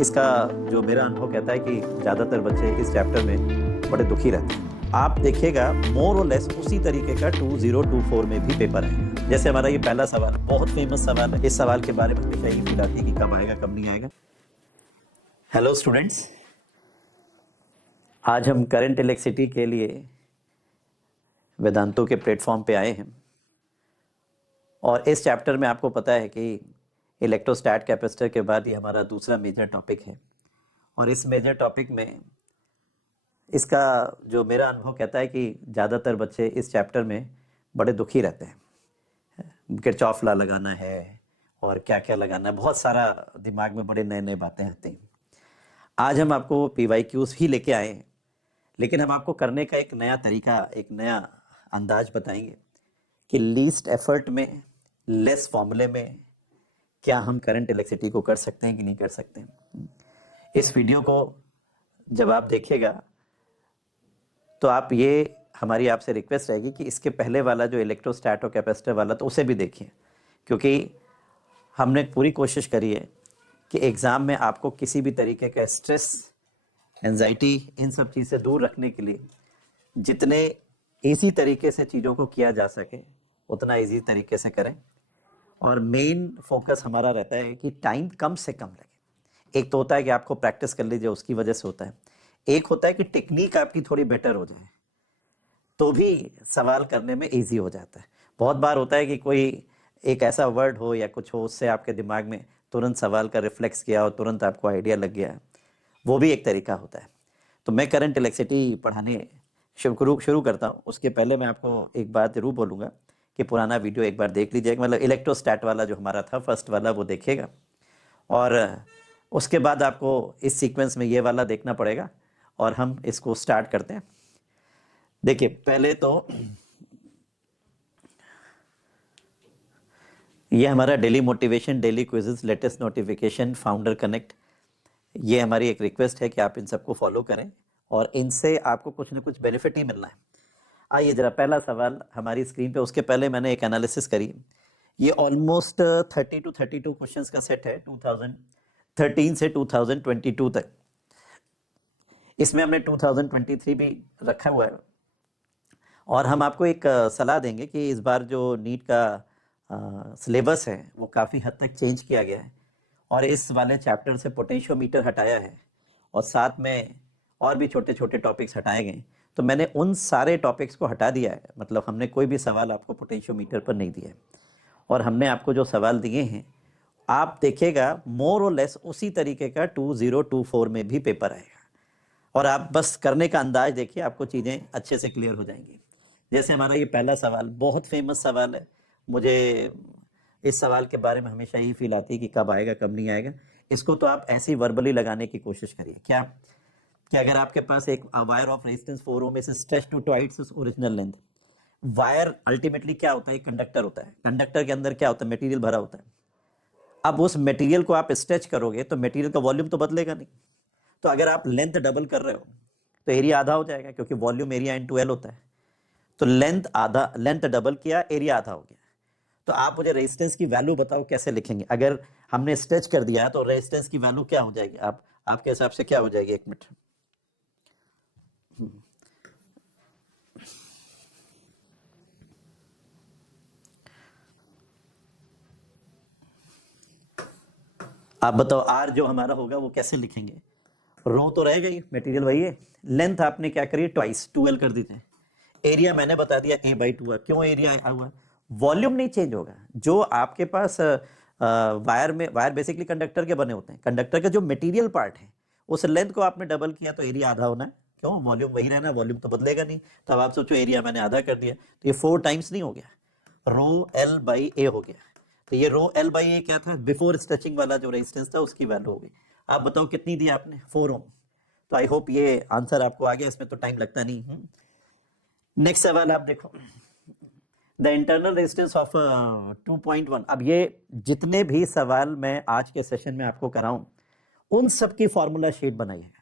इसका जो मेरा अनुभव कहता है कि ज़्यादातर बच्चे इस चैप्टर में बड़े दुखी रहते हैं। आप देखिएगा मोर और लेस उसी तरीके का 2024 में भी पेपर है। जैसे हमारा ये पहला सवाल बहुत फेमस सवाल है। इस सवाल के बारे में हमेशा यही फील आती है कि कब आएगा कब नहीं आएगा। हेलो स्टूडेंट्स, आज हम करंट इलेक्ट्रिसिटी के लिए वेदांतों के प्लेटफॉर्म पे आए हैं और इस चैप्टर में आपको पता है कि इलेक्ट्रोस्टैट कैपेसिटर के बाद ये हमारा दूसरा मेजर टॉपिक है और इस मेजर टॉपिक में इसका जो मेरा अनुभव कहता है कि ज़्यादातर बच्चे इस चैप्टर में बड़े दुखी रहते हैं। किरचॉफ लॉ लगाना है और क्या क्या लगाना है, बहुत सारा दिमाग में बड़े नए नए बातें आती हैं। आज हम आपको PYQs ही लेके आए हैं, लेकिन हम आपको करने का एक नया तरीका, एक नया अंदाज बताएंगे कि लीस्ट एफर्ट में, लेस फॉर्मूले में क्या हम करंट इलेक्ट्रिसिटी को कर सकते हैं कि नहीं कर सकते हैं। इस वीडियो को जब आप देखिएगा तो आप ये हमारी आपसे रिक्वेस्ट रहेगी कि इसके पहले वाला जो इलेक्ट्रोस्टैट और कैपेसिटर वाला तो उसे भी देखिए, क्योंकि हमने पूरी कोशिश करी है कि एग्ज़ाम में आपको किसी भी तरीके का स्ट्रेस, एंजाइटी, इन सब चीज़ से दूर रखने के लिए जितने इजी तरीके से चीज़ों को किया जा सके उतना इजी तरीके से करें। और मेन फोकस हमारा रहता है कि टाइम कम से कम लगे। एक तो होता है कि आपको प्रैक्टिस कर लीजिए, उसकी वजह से होता है। एक होता है कि टेक्निक आपकी थोड़ी बेटर हो जाए तो भी सवाल करने में इजी हो जाता है। बहुत बार होता है कि कोई एक ऐसा वर्ड हो या कुछ हो, उससे आपके दिमाग में तुरंत सवाल का रिफ्लेक्स किया और तुरंत आपको आइडिया लग गया, वो भी एक तरीका होता है। तो मैं करंट इलेक्ट्रिसिटी पढ़ाने शुरू करता हूँ। उसके पहले मैं आपको एक बात जरूर बोलूँगा कि पुराना वीडियो एक बार देख लीजिएगा, मतलब इलेक्ट्रोस्टैट वाला जो हमारा था फर्स्ट वाला, वो देखिएगा और उसके बाद आपको इस सीक्वेंस में ये वाला देखना पड़ेगा और हम इसको स्टार्ट करते हैं। देखिए, पहले तो ये हमारा daily motivation, daily quizzes, latest notification, founder connect, ये हमारी एक रिक्वेस्ट है कि आप इन सबको फॉलो करें और इनसे आपको कुछ ना कुछ बेनिफिट ही मिलना है। आइए जरा पहला सवाल हमारी स्क्रीन पे, उसके पहले मैंने एक एनालिसिस करी। ये ऑलमोस्ट 30 to 32 क्वेश्चंस का सेट है 2013 से 2022 तक। इसमें हमने 2023 भी रखा हुआ है और हम आपको एक सलाह देंगे कि इस बार जो नीट का सिलेबस है वो काफ़ी हद तक चेंज किया गया है और इस वाले चैप्टर से पोटेंशियोमीटर हटाया है और साथ में और भी छोटे छोटे टॉपिक्स हटाए गए। तो मैंने उन सारे टॉपिक्स को हटा दिया है, मतलब हमने कोई भी सवाल आपको पोटेंशियोमीटर पर नहीं दिया है और हमने आपको जो सवाल दिए हैं आप देखिएगा मोर और लेस उसी तरीके का 2024 में भी पेपर आएगा और आप बस करने का अंदाज देखिए, आपको चीज़ें अच्छे से क्लियर हो जाएंगी। जैसे हमारा ये पहला सवाल बहुत फेमस सवाल है, मुझे इस सवाल के बारे में हमेशा यही फील आती है कि कब आएगा कब नहीं आएगा। इसको तो आप ऐसे ही वर्बली लगाने की कोशिश करिए। क्या कि अगर आपके पास एक wire of resistance 4 ohm is stretched to twice its original length. Wire ultimately क्या होता है? कंडक्टर होता है। कंडक्टर के अंदर क्या होता है? मटेरियल भरा होता है। अब उस मटेरियल को आप स्ट्रेच करोगे तो मटेरियल का वॉल्यूम तो बदलेगा नहीं। तो अगर आप लेंथ डबल कर रहे हो तो एरिया आधा हो जाएगा, क्योंकि वॉल्यूम एरिया इनटू एल होता है। तो लेंथ डबल किया, एरिया आधा हो गया। तो आप मुझे रेजिस्टेंस की वैल्यू बताओ कैसे लिखेंगे? अगर हमने स्ट्रेच कर दिया तो रेजिस्टेंस की वैल्यू क्या हो जाएगी? आपके हिसाब से क्या हो जाएगी? एक मिनट। आप बताओ आर जो हमारा होगा वो कैसे लिखेंगे? रो तो रहेगा ही, मटेरियल वही है। लेंथ आपने क्या करी? ट्वाइस, 2l कर देते हैं। एरिया मैंने बता दिया A/2 क्यों एरिया हुआ? वॉल्यूम नहीं चेंज होगा। जो आपके पास वायर बेसिकली कंडक्टर के बने होते हैं, कंडक्टर का जो मटेरियल पार्ट है उस लेंथ को आपने डबल किया तो एरिया आधा होना है। क्यों? वॉल्यूम वही रहना है, वॉल्यूम तो बदलेगा नहीं। तो अब आप सोचो एरिया मैंने आधा कर दिया तो ये 4 टाइम्स नहीं हो गया, रो L/A हो गया। तो ये रो L/A क्या था? बिफोर स्ट्रेचिंग वाला जो रेजिस्टेंस था उसकी वैल्यू हो गई। आप बताओ कितनी दी आपने? 4 ओम। तो आई होप ये आंसर आपको आ गया, इसमें तो टाइम लगता नहीं। नेक्स्ट सवाल आप देखो, द इंटरनल रेजिस्टेंस ऑफ 2.1। अब ये जितने भी सवाल मैं आज के सेशन में आपको कराऊं उन सब की फॉर्मूला शीट बनाई है।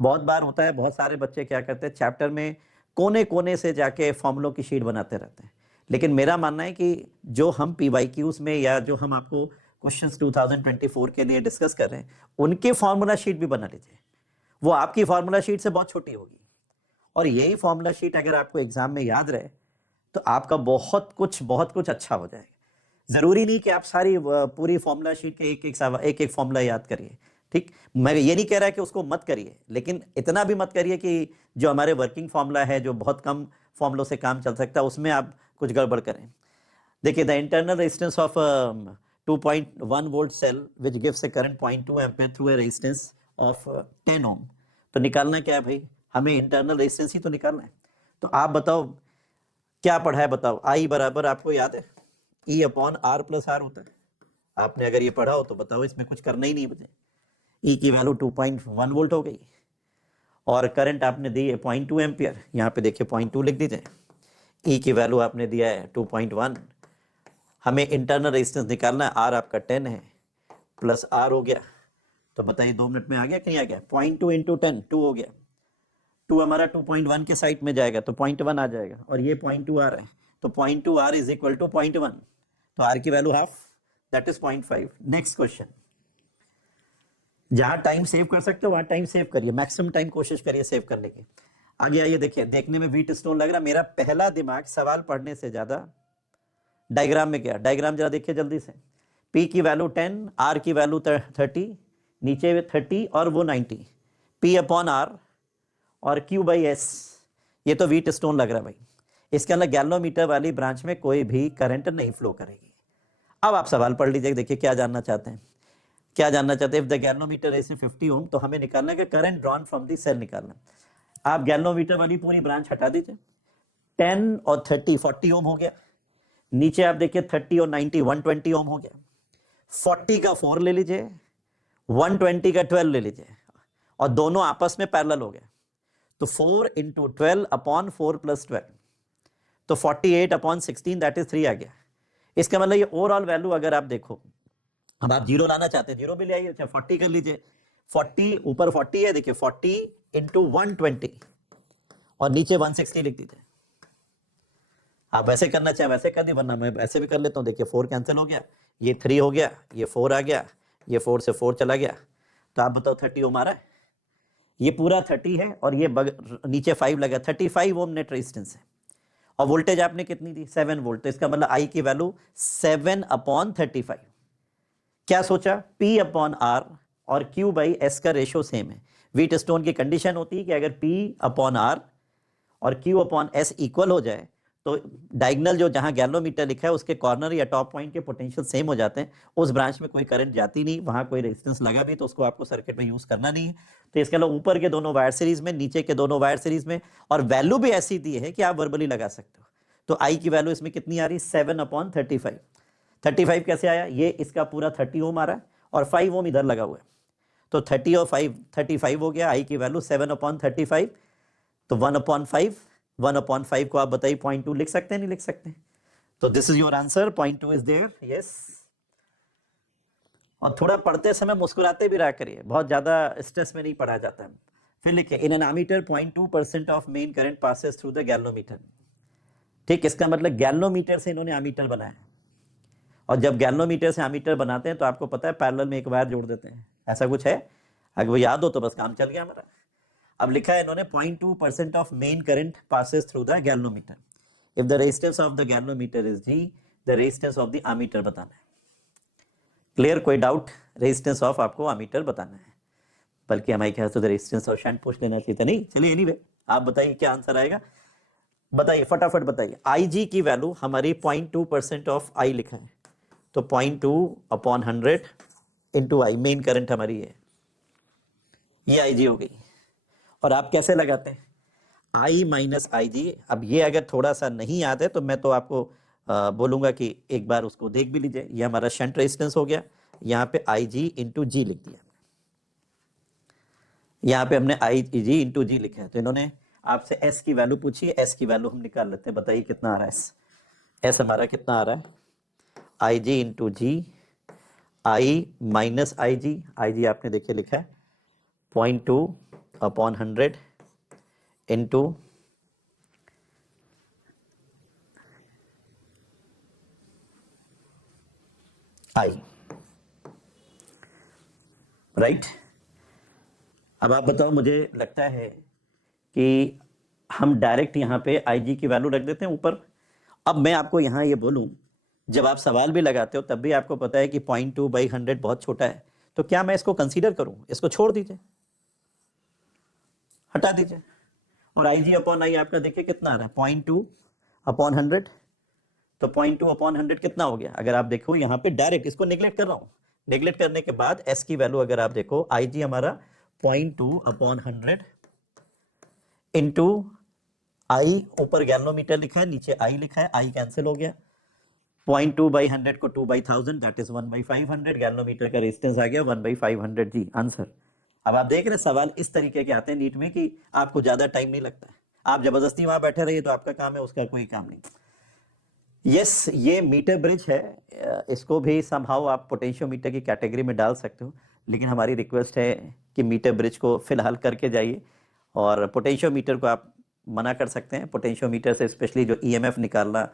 बहुत बार होता है, बहुत सारे बच्चे क्या करते हैं, चैप्टर में कोने कोने से जाके फॉर्मूलों की शीट बनाते रहते हैं। लेकिन मेरा मानना है कि जो हम PYQs में या जो हम आपको क्वेश्चंस 2024 के लिए डिस्कस कर रहे हैं, उनके फॉर्मूला शीट भी बना लीजिए। वो आपकी फॉर्मूला शीट से बहुत छोटी होगी, और यही फॉर्मूला शीट अगर आपको एग्जाम में याद रहे तो आपका बहुत कुछ अच्छा हो जाएगा। जरूरी नहीं कि आप सारी पूरी फॉर्मूला शीट के एक एक फॉर्मूला याद करिए, ठीक। मैं ये नहीं कह रहा कि उसको मत करिए, लेकिन इतना भी मत करिए कि जो हमारे वर्किंग फॉर्मूला है, जो बहुत कम फॉर्मूलों से काम चल सकता है, उसमें आप कुछ गड़बड़ करें। देखिए, the internal resistance of 2.1 volt cell which gives a current 0.2 ampere through a resistance of 10 ohm. तो निकालना क्या है भाई, हमें इंटरनल रेजिस्टेंस ही तो निकालना है। तो आप बताओ क्या पढ़ा है, बताओ। आई बराबर आपको याद है E upon R plus r होता है। आपने अगर ये पढ़ा हो तो बताओ, इसमें कुछ करना ही नहीं मुझे। E की वैल्यू 2.1 वोल्ट हो गई, और करंट आपने दी है 0.2 एम्पियर, यहाँ पे देखिए 0.2 लिख दीजिए। E की वैल्यू आपने दिया है 2.1। हमें इंटरनल रेजिस्टेंस निकालना है, R आपका 10 है, प्लस R हो गया। तो बताइए 2 मिनट में आ गया कि नहीं आ गया? 0.2 इंटू 10 2 हो गया। 2 हमारा 2.1 के साइड में जाएगा तो 0.1 आ जाएगा, और ये 0.2 आ रहा है, तो 0.2 R इज इक्वल टू 0.1। तो R की value half, that is 0.5। Next question, जहां टाइम सेव कर सकते हो वहां टाइम सेव करिए, मैक्सिमम टाइम कोशिश करिए सेव करने की। आगे आइए, देखिए, देखने में व्हीट स्टोन लग रहा है। मेरा पहला दिमाग सवाल पढ़ने से ज्यादा डायग्राम में गया। डायग्राम जरा देखिए जल्दी से। P की वैल्यू 10, R की वैल्यू 30, नीचे 30 और वो 90, P अपॉन R और Q बाई S। ये तो व्हीट स्टोन लग रहा है भाई। इसके अंदर गैल्वोमीटर वाली ब्रांच में कोई भी करंट नहीं फ्लो करेगी। अब आप सवाल पढ़ लीजिए, देखिए क्या जानना चाहते हैं। क्या जानना चाहते हैं? If the galvanometer is 50 ohm, तो हमें निकालना है कि current drawn from the cell निकालना। आप गैल्वोमीटर वाली पूरी ब्रांच हटा दीजिए। 10 और 30 40 ओम हो गया। नीचे आप देखिए 30 और 90 120 ओम हो गया। 40 का 4 ले लीजिए, 120 का 12 ले लीजिए, और दोनों आपस में पैरेलल हो गए। तो 4 इंटू 12 अपॉन 4 प्लस 12, तो 48 अपॉन 16, दैट इज 3 आ गया। इसका मतलब ये ओवरऑल वैल्यू अगर आप देखो, अब आप जीरो लाना चाहते हैं, जीरो भी ले आइए, 40 कर लीजिए। 40 ऊपर 40 है, देखिए 40 इंटू 120 और नीचे 160 लिख दीजिए। आप वैसे करना चाहे वैसे कर दी, वरना मैं ऐसे भी कर लेता हूँ। देखिए 4 कैंसिल हो गया, ये 3 हो गया, ये 4 आ गया, ये 4 से 4 चला गया। तो आप बताओ 30 ओम आ रहा है? ये पूरा 30 है, और ये नीचे 5 लगा, 35 ओम नेट रेजिस्टेंस है। और वोल्टेज आपने कितनी दी? 7 वोल्ट। तो इसका मतलब आई की वैल्यू 7 अपॉन 35। क्या सोचा? P अपॉन R और Q बाई S का रेशो सेम है। व्हीट स्टोन की कंडीशन होती है कि अगर P अपॉन R और Q अपॉन S इक्वल हो जाए, तो डायगनल जो जहां गैल्वोमीटर लिखा है उसके कॉर्नर या टॉप पॉइंट के पोटेंशियल सेम हो जाते हैं। उस ब्रांच में कोई करंट जाती नहीं, वहां कोई रेजिस्टेंस लगा भी तो उसको आपको सर्किट में यूज करना नहीं है। तो इसके अलावा ऊपर के दोनों वायर सीरीज में, नीचे के दोनों वायर सीरीज में, और वैल्यू भी ऐसी दी है कि आप वर्बली लगा सकते हो। तो आई की वैल्यू इसमें कितनी आ रही? 7 अपॉन 35। 35 कैसे आया? ये इसका पूरा 30 ओम आ रहा है, और 5 ओम इधर लगा हुआ है। तो 30 और 5 35 हो गया। आई की वैल्यू 7 अपॉन 35, तो 1 अपॉन 5। 1 अपॉन 5 को आप बताइए 0.2 लिख सकते हैं, नहीं लिख सकते? तो this is your answer, 0.2 is there, yes. और थोड़ा पढ़ते समय मुस्कुराते भी रहा करिए, बहुत ज्यादा स्ट्रेस में नहीं पढ़ा जाता है। फिर लिखिए, in an ammeter 0.2% of main current passes through the galvanometer. ठीक, इसका मतलब गैल्वोमीटर से इन्होंने एमीटर बनाया। और जब गैल्वोमीटर से एमीटर बनाते हैं तो आपको पता है पैरेलल में एक वायर जोड़ देते हैं, ऐसा कुछ है। अगर वो याद हो तो बस काम चल गया हमारा। अब लिखा है इन्होंने 0.2% of main current passes through the galvanometer. If the resistance of the galvanometer is G, the resistance of the ammeter बताना है। क्लियर? कोई डाउट? रेजिस्टेंस ऑफ आपको एमीटर बताना है, बल्कि हमारे ख्याल से रेजिस्टेंस ऑफ शंट पूछ लेना चाहिए था। नहीं, चलिए एनीवे, आप बताइए क्या आंसर आएगा, बताइए फटाफट बताइए। IG की वैल्यू हमारी 0.2% ऑफ I लिखा है, तो 0.2 अपॉन 100 इंटू आई, मेन करंट हमारी है, ये IG हो गई। और आप कैसे लगाते हैं? I minus IG। अब ये अगर थोड़ा सा नहीं याद है तो मैं तो आपको बोलूंगा कि एक बार उसको देख भी लीजिए। ये हमारा शंट रेजिस्टेंस हो गया, यहाँ पे IG इंटू जी लिख दिया, यहाँ पे हमने IG इंटू जी लिखा है। तो इन्होंने आपसे S की वैल्यू पूछी है, S की वैल्यू हम निकाल लेते हैं। बताइए कितना आ रहा है S हमारा कितना आ रहा है? IG into G, I minus IG आपने देखिए लिखा है 0.2 अपॉन 100 इंटू I। राइट। अब आप बताओ, मुझे लगता है कि हम डायरेक्ट यहाँ पे IG की वैल्यू रख देते हैं ऊपर। अब मैं आपको यहाँ ये बोलूँ, जब आप सवाल भी लगाते हो तब भी आपको पता है कि 0.2/100 बहुत छोटा है, तो क्या मैं इसको कंसीडर करूँ? इसको छोड़ दीजिए, हटा दीजिए। और IG/I आपका देखिए कितना आ रहा है, 0.2/100। तो 0.2/100 कितना हो गया? अगर आप देखो यहाँ पे डायरेक्ट इसको नेग्लेक्ट कर रहा हूँ, नेग्लेक्ट करने के बाद S की वैल्यू अगर आप देखो, IG हमारा 0.2/100 इंटू I, ऊपर गैलोमीटर लिखा है, नीचे I लिखा है, I कैंसिल हो गया। 0.2/100 को 2/1000 दैट इज 1/500, गैलोमीटर का रेजिस्टेंस आ गया 1/500 जी आंसर। अब आप देख रहे हैं सवाल इस तरीके के आते हैं नीट में कि आपको ज्यादा टाइम नहीं लगता है, आप जबरदस्ती वहां बैठे रहिए तो आपका काम है, उसका कोई काम नहीं। यस, ये मीटर ब्रिज है, इसको भी समहाउ आप पोटेंशियोमीटर की कैटेगरी में डाल सकते हो, लेकिन हमारी रिक्वेस्ट है कि मीटर ब्रिज को फिलहाल करके जाइए, और पोटेंशियोमीटर को आप मना कर सकते हैं। पोटेंशियोमीटर से स्पेशली जो EMF निकालना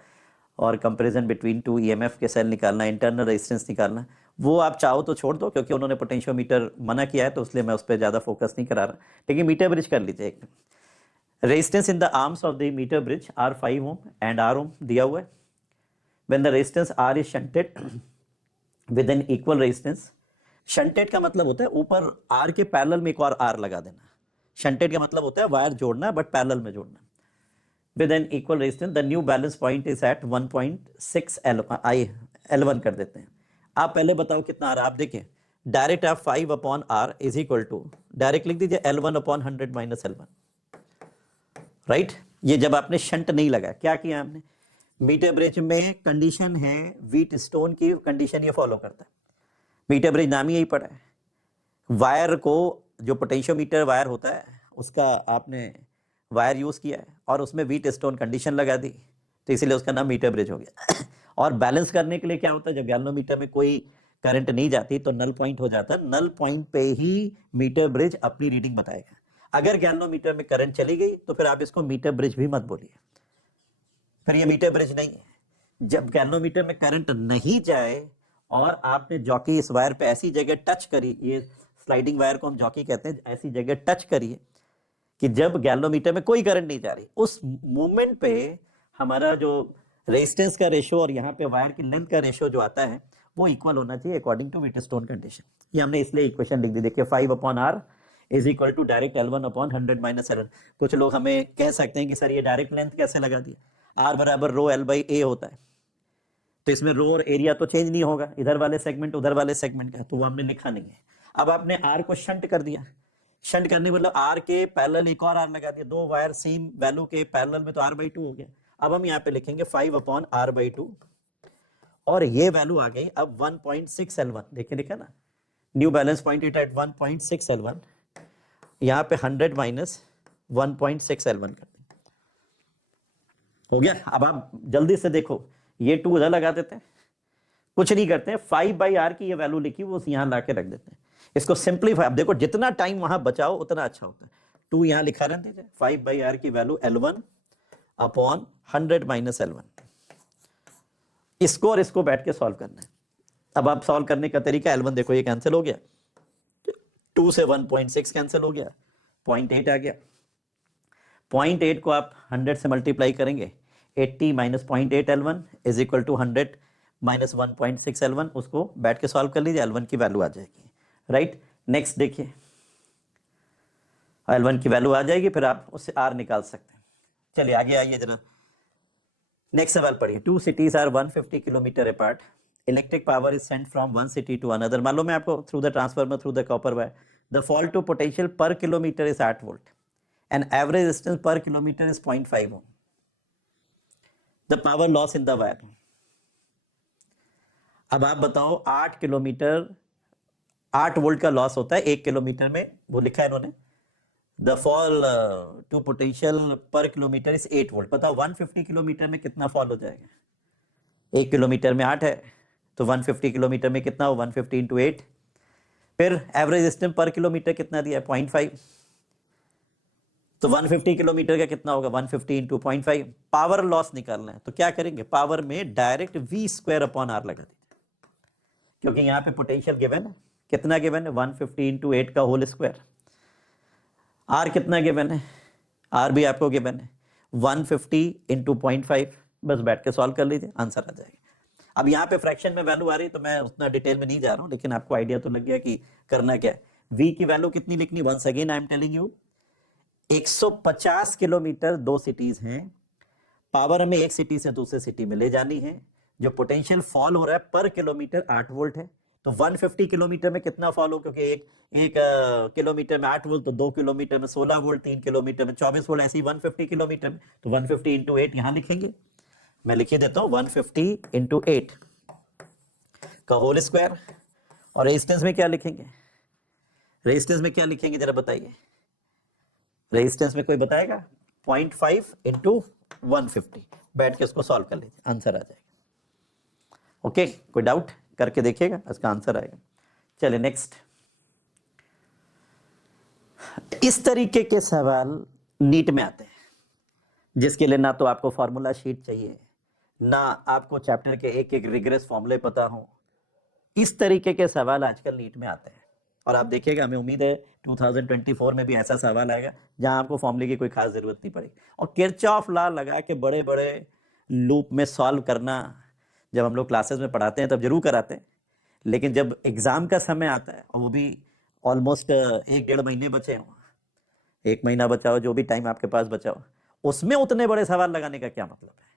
और कंपैरिजन बिटवीन टू EMF के सेल निकालना, इंटरनल रेजिस्टेंस निकालना, वो आप चाहो तो छोड़ दो, क्योंकि उन्होंने पोटेंशियोमीटर मना किया है तो इसलिए मैं उस पर ज़्यादा फोकस नहीं करा रहा, लेकिन मीटर ब्रिज कर लीजिए एक। Resistance in the arms of the meter bridge are 5 ohm and R ohm दिया हुआ है। When the resistance R is shunted with an equal resistance, shunted का मतलब होता है ऊपर R के पैरेलल में एक और R लगा देना, शंटेड का मतलब होता है वायर जोड़ना बट पैरेलल में जोड़ना। With an equal resistance, the new balance point is at 1.6 L1 कर देते हैं। आप पहले बताओ कितना आ रहा है, आप देखिए डायरेक्ट आप 5/R is equal to, direct लिख दीजिए L1/100 माइनस L1, राइट। ये जब आपने शंट नहीं लगाया, क्या किया आपने? मीटर ब्रिज में कंडीशन है व्हीट स्टोन की कंडीशन, ये फॉलो करता है। मीटर ब्रिज नाम ही यही पड़ा है। वायर को, जो पोटेंशियोमीटर वायर होता है उसका आपने वायर यूज किया है और उसमें व्हीट स्टोन कंडीशन लगा दी, तो इसीलिए उसका नाम मीटर ब्रिज हो गया। और बैलेंस करने के लिए क्या होता है, जब गैल्वेनोमीटर में कोई करंट नहीं जाती तो नल पॉइंट हो जाता है, नल पॉइंट पे ही मीटर ब्रिज अपनी रीडिंग बताएगा। अगर गैल्वेनोमीटर में करंट चली गई तो फिर आप इसको मीटर ब्रिज भी मत बोलिए, फिर ये मीटर ब्रिज नहीं है। जब गैल्वेनोमीटर में करंट नहीं जाए और आपने जॉकी इस वायर पे ऐसी जगह टच करी, ये स्लाइडिंग वायर को हम जॉकी कहते हैं, ऐसी जगह टच करिए कि जब गैल्वेनोमीटर में कोई करंट नहीं जा रही, उस मूवमेंट पे हमारा जो रेजिस्टेंस का रेशो और यहाँ पे वायर की लेंथ का रेशो जो आता है वो इक्वल होना चाहिए अकॉर्डिंग टू व्हीटस्टोन कंडीशन। ये हमने इसलिए इक्वेशन लिख दी, देखिए 5/R is equal to direct L1/100 minus L1। कुछ लोग हमें कह सकते हैं कि सर ये डायरेक्ट लेंथ कैसे लगा दिया, R बराबर रो L/A होता है, तो इसमें रो और एरिया तो चेंज नहीं होगा, इधर वाले सेगमेंट उधर वाले सेगमेंट का, तो वो हमने लिखा नहीं है। अब आपने R को शंट कर दिया, शंट करने मतलब R के पैरेलल एक और R लगा दिया, दो वायर सेम वैल्यू के पैरेलल में, तो R/2 हो गया। अब हम यहाँ पे लिखेंगे 5/R/2 और ये वैल्यू आ गई अब 1.6 L1, देखिए लिखा ना, new balance point it at 1.6 L1, यहाँ पे 100 माइनस 1.6 L1 कर दें, हो गया। अब आप जल्दी से देखो, ये 2 उधर लगा देते हैं, कुछ नहीं करते हैं, 5/R की ये वैल्यू लिखी वो यहाँ ला के रख देते हैं, इसको सिंप्लीफाई। आप देखो जितना टाइम वहां बचाओ उतना अच्छा होता है। 2 यहाँ लिखा रहने दीजिए, 5/R की वैल्यू L1/100 माइनस L1, इसको और इसको बैठ के सॉल्व करना है। अब आप सॉल्व करने का तरीका, L1 देखो ये कैंसिल हो गया, 2 से 1.6 कैंसिल हो गया, 0.8 आ गया। 0.8 को आप 100 से मल्टीप्लाई करेंगे, 80 minus 0.8 L1 is equal to 100 minus 1.6 L1, उसको बैठ के सॉल्व कर लीजिए, L1 की वैल्यू आ जाएगी, राइट। नेक्स्ट देखिए, L1 की वैल्यू आ जाएगी, फिर आप उससे R निकाल सकते हैं। चलिए आगे आइए जरा, नेक्स्ट सवाल पढ़िए। 2 cities are 150 kilometre apart, electric power is sent from one city to another. मान लो मैं आपको through the transformer, through the copper wire, the fault to potential per kilometre is 8 volt and average resistance per kilometre is 0.5 ohm, the power loss in the wire. अब आप बताओ 8 kilometre 8 volt का loss होता है 1 kilometre में, वो लिखा है इन्होंने, the fall to potential per kilometre is 8 volt. बताओ 150 किलोमीटर में कितना फॉल हो जाएगा, 1 किलोमीटर में 8 है तो 150 किलोमीटर में कितना हो, 150 इंटू 8। फिर एवरेज रेजिस्टेंस पर किलोमीटर कितना दिया है, 0.5, तो 150 किलोमीटर का कितना होगा, 150 इंटू 0.5। पावर लॉस निकालना है तो क्या करेंगे, पावर में डायरेक्ट V² अपॉन R लगा दीजिए, क्योंकि यहाँ पे पोटेंशियल गिवन है कितना गिवन है 150 इंटू 8 का होल स्क्वायर। आर कितना गिवन है, आर भी आपको गिवन है 150 इंटू 0.5, बस बैठ के सॉल्व कर लीजिए आंसर आ जाएगा। अब यहाँ पे फ्रैक्शन में वैल्यू आ रही है तो मैं उतना डिटेल में नहीं जा रहा हूँ, लेकिन आपको आइडिया तो लग गया कि करना क्या है। v की वैल्यू कितनी लिखनी, once again I am telling you 150 kilometre दो सिटीज हैं, पावर हमें एक सिटी से दूसरे सिटी में ले जानी है, जो पोटेंशियल फॉल हो रहा है पर किलोमीटर 8 वोल्ट है। तो 150 किलोमीटर में कितना फॉल हो, क्योंकि एक किलोमीटर में 8 वोल्ट, तो 2 किलोमीटर में 16 वोल्ट, 3 किलोमीटर में 24 वोल्ट, ऐसे ही 150 किलोमीटर में, तो 150 इंटू 8 यहां लिखेंगे। मैं लिखिए देता हूं 150 इंटू 8 का होल स्क्वायर। और रेजिस्टेंस में क्या लिखेंगे, रेजिस्टेंस में क्या लिखेंगे जरा बताइए, रेजिस्टेंस में कोई बताएगा 0.5 इंटू 150, बैठ के उसको सॉल्व कर लीजिए आंसर आ जाएगा। ओके, कोई डाउट करके देखिएगा, इसका आंसर आएगा। चलिए नेक्स्ट। इस तरीके के सवाल नीट में आते हैं, जिसके लिए ना तो आपको फॉर्मूला शीट चाहिए, ना आपको चैप्टर के एक एक रिग्रेस फॉर्मूले पता हो। इस तरीके के सवाल आजकल नीट में आते हैं, और आप देखिएगा, हमें उम्मीद है 2024 में भी ऐसा सवाल आएगा जहां आपको फॉर्मूले की कोई खास जरूरत नहीं पड़ेगी। और किरचॉफ लॉ लगा के बड़े बड़े लूप में सॉल्व करना जब हम लोग क्लासेस में पढ़ाते हैं तब जरूर कराते हैं, लेकिन जब एग्जाम का समय आता है, और वो भी ऑलमोस्ट 1-1.5 महीने बचे हों, 1 महीना बचा हो, जो भी टाइम आपके पास बचा हो, उसमें उतने बड़े सवाल लगाने का क्या मतलब है।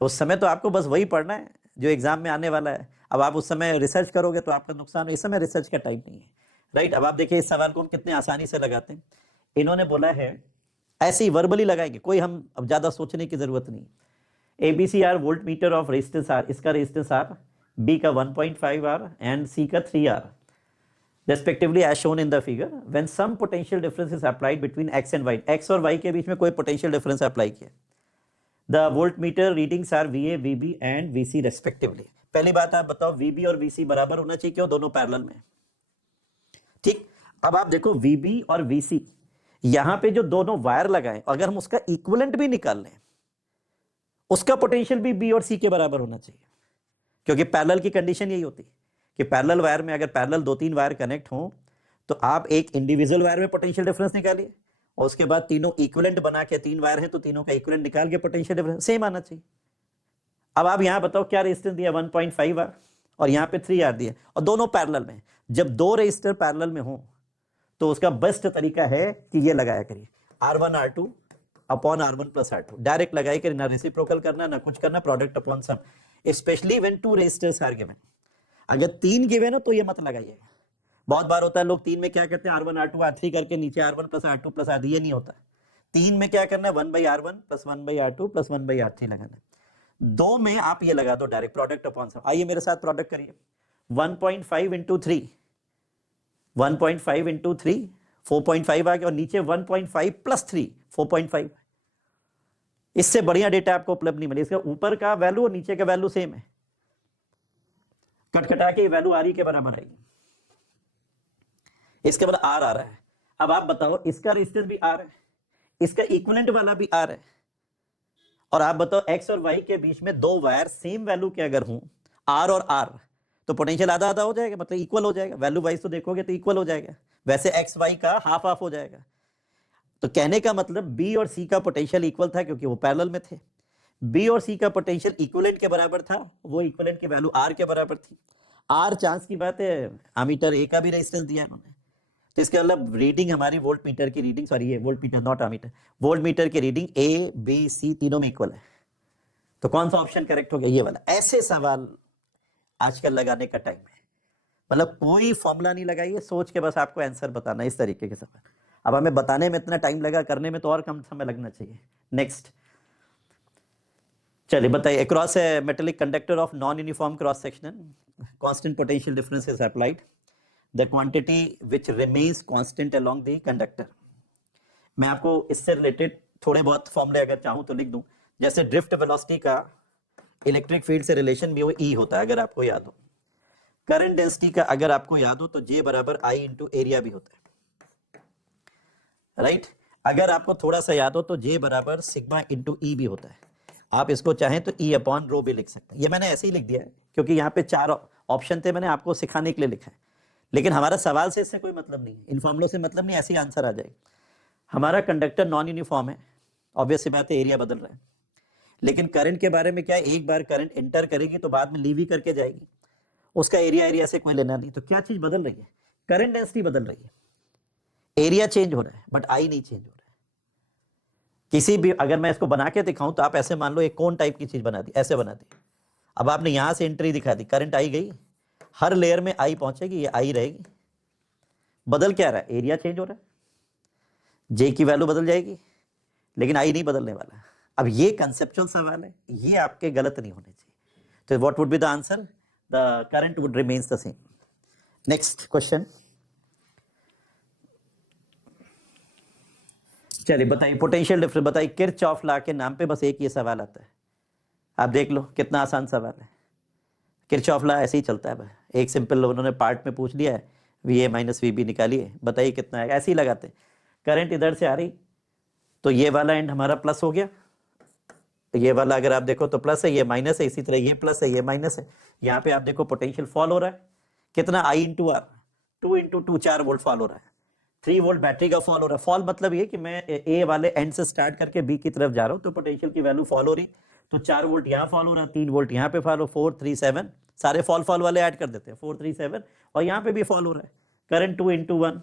उस समय तो आपको बस वही पढ़ना है जो एग्जाम में आने वाला है। अब आप उस समय रिसर्च करोगे तो आपका नुकसान है, इस समय रिसर्च का टाइम नहीं है, राइट। अब आप देखिए इस सवाल को हम कितने आसानी से लगाते हैं। इन्होंने बोला है ऐसे ही वर्बली लगाएंगे, कोई हम अब ज्यादा सोचने की जरूरत नहीं। ABCR volt meter of resistance are, इसका रेजिस्टेंस आर, बी का 1.5 आर एंड सी का 3 are respectively as shown in the figure, when some potential difference is applied between x and y, x और y के बीच में कोई potential difference अप्लाई किया, the voltmeter readings are VA, VB and VC respectively। पहली बात आप बताओ VB और VC बराबर होना चाहिए, क्यों, दोनों पैरेलल में, ठीक। अब आप देखो VB और VC, यहां पे जो दोनों वायर लगाए, अगर हम उसका इक्विवेलेंट भी निकाल लें, उसका पोटेंशियल भी B और C के बराबर होना चाहिए, क्योंकि पैरेलल की कंडीशन यही होती है कि पैरेलल वायर में अगर पैरेलल 2-3 वायर कनेक्ट हो तो आप एक इंडिविजुअल वायर में पोटेंशियल डिफरेंस निकालिए, और उसके बाद तीनों इक्विवेलेंट बना के, 3 वायर हैं तो तीनों का इक्विवेलेंट निकाल के पोटेंशियल डिफरेंस सेम आना चाहिए। अब आप यहां बताओ क्या रेजिस्टेंस दिया, 1.5 आर, और यहां पे 3 आर दिया, और दोनों पैरेलल में। जब 2 रेजिस्टर पैरेलल में हो तो उसका बेस्ट तरीका है कि ये लगाया करिए R1 R2 upon R1 plus R2, direct लगाई करिए, ना रेसिप्रोकल करना ना कुछ करना, product upon sum, especially when 2 resistors are given. अगर 3 गिवन हो तो ये मत लगाइएगा। बहुत बार होता है लोग 3 में क्या करते हैं, R1 R2 R3 करके नीचे R1 plus R2 plus R3, ये नहीं होता। 3 में क्या करना है, 1/R1 plus 1/R2 plus 1/R3 लगाना। 2 में आप ये लगा दो डायरेक्ट, प्रोडक्ट अपॉन सम। आइए मेरे साथ प्रोडक्ट करिए, 1.5 इंटू 3, 1.5 इंटू 3 4.5 आ गया, और नीचे 1.5 प्लस 3 4.5। इससे बढ़िया डेटा आपको उपलब्ध नहीं मिली। इसका ऊपर का वैल्यू और नीचे का वैल्यू सेम है, कटकटा के वैल्यू आर के बराबर आएगी। इसके बाद आर आ रहा है। अब आप बताओ, इसका रेजिस्टेंस भी आर है, इसका इक्विवेलेंट वाला भी आर है, और आप बताओ एक्स और वाई के बीच में 2 वायर सेम वैल्यू के अगर हों, आर और आर, तो पोटेंशियल आधा आधा हो जाएगा, मतलब इक्वल हो जाएगा। वैल्यू वाइज तो देखोगे तो इक्वल हो जाएगा, वैसे एक्स वाई का हाफ हाफ हो जाएगा। तो कहने का मतलब बी और सी का पोटेंशियल इक्वल था, क्योंकि वो पैरेलल में थे। बी और सी का पोटेंशियल इक्विवेलेंट के बराबर था, वो इक्विवेलेंट की वैल्यू आर के बराबर थी। आर चांस की बात है, अमीटर ए का भी रेजिस्टेंस दिया इन्होंने, तो इसका मतलब रीडिंग हमारी वोल्ट मीटर की रीडिंग, सॉरी ये volt meter not ammeter, volt meter की रीडिंग ए बी सी तीनों में इक्वल है। तो कौन सा ऑप्शन करेक्ट हो गया, ये वाला। ऐसे सवाल आजकल लगाने का टाइम है, मतलब कोई फॉर्मूला नहीं लगाइए, सोच के बस आपको आंसर बताना, इस तरीके के सवाल। अब हमें बताने में इतना टाइम लगा, करने में तो और कम समय लगना चाहिए। नेक्स्ट चलिए बताइए, across A metallic conductor of non uniform cross section constant potential difference is applied, the quantity which remains constant along the conductor. मैं आपको इससे रिलेटेड थोड़े बहुत फॉर्मूले अगर चाहूं तो लिख दूं, जैसे ड्रिफ्ट वेलोसिटी का इलेक्ट्रिक फील्ड से रिलेशन भी वो ई होता है, अगर आपको याद हो। करंट डेंसिटी का अगर आपको याद हो तो जे बराबर आई इंटू एरिया भी होता है, राइट। अगर आपको थोड़ा सा याद हो तो जे बराबर सिग्मा इंटू ई भी होता है। आप इसको चाहें तो ई अपॉन रो भी लिख सकते हैं। ये मैंने ऐसे ही लिख दिया है क्योंकि यहाँ पे 4 ऑप्शन थे, मैंने आपको सिखाने के लिए लिखा है। लेकिन हमारा सवाल से इससे कोई मतलब नहीं है, इन फॉर्मूलों से मतलब नहीं, ऐसे ही आंसर आ जाएगा। हमारा कंडक्टर नॉन यूनिफॉर्म है, ऑब्वियस सी बात है, एरिया बदल रहा है। लेकिन करंट के बारे में क्या है, एक बार करंट एंटर करेगी तो बाद में लीव ही करके जाएगी, उसका एरिया से कोई लेना नहीं। तो क्या चीज बदल रही है, करंट डेंसिटी बदल रही है, एरिया चेंज हो रहा है बट आई नहीं चेंज हो रहा है। किसी भी, अगर मैं इसको बना के दिखाऊं तो आप ऐसे मान लो एक कोन टाइप की चीज बना दी, ऐसे बना दी, अब आपने यहां से एंट्री दिखा दी, करंट आई गई, हर लेयर में आई पहुंचेगी, ये आई रहेगी। बदल क्या रहा है, एरिया चेंज हो रहा है, जे की वैल्यू बदल जाएगी, लेकिन आई नहीं बदलने वाला। अब ये कंसेप्चुअल सवाल है, ये आपके गलत नहीं होने चाहिए। तो what would be the answer, the current would remains the same. Next question, चलिए बताइए पोटेंशियल डिफरेंस, बताइए किरचॉफ लॉ के नाम पे बस एक ये सवाल आता है, आप देख लो कितना आसान सवाल है। किरचॉफ लॉ ऐसे ही चलता है भाई, एक सिंपल उन्होंने पार्ट में पूछ लिया है, V A minus V B निकालिए, बताइए कितना आएगा, ऐसे ही लगाते हैं। करंट इधर से आ रही तो ये वाला एंड हमारा प्लस हो गया, ये वाला अगर आप देखो तो प्लस है, ये माइनस है, इसी तरह ये प्लस है, ये माइनस है। यहाँ पे आप देखो पोटेंशियल फॉल हो रहा है, कितना I into R, 2 into 2 4 volt fall हो रहा है, 3 वोल्ट बैटरी का फॉल हो रहा है। फॉल मतलब ये कि मैं ए वाले एंड से स्टार्ट करके बी की तरफ जा रहा हूँ, तो पोटेंशियल की वैल्यू फॉल हो रही, तो 4 वोल्ट यहाँ फॉल हो रहा है, 3 वोल्ट यहाँ पे फॉल हो, 4 3 7 सारे फॉल वाले ऐड कर देते हैं, 4 3 7, और यहाँ पे भी फॉल हो रहा है, करंट 2 इंटू 1,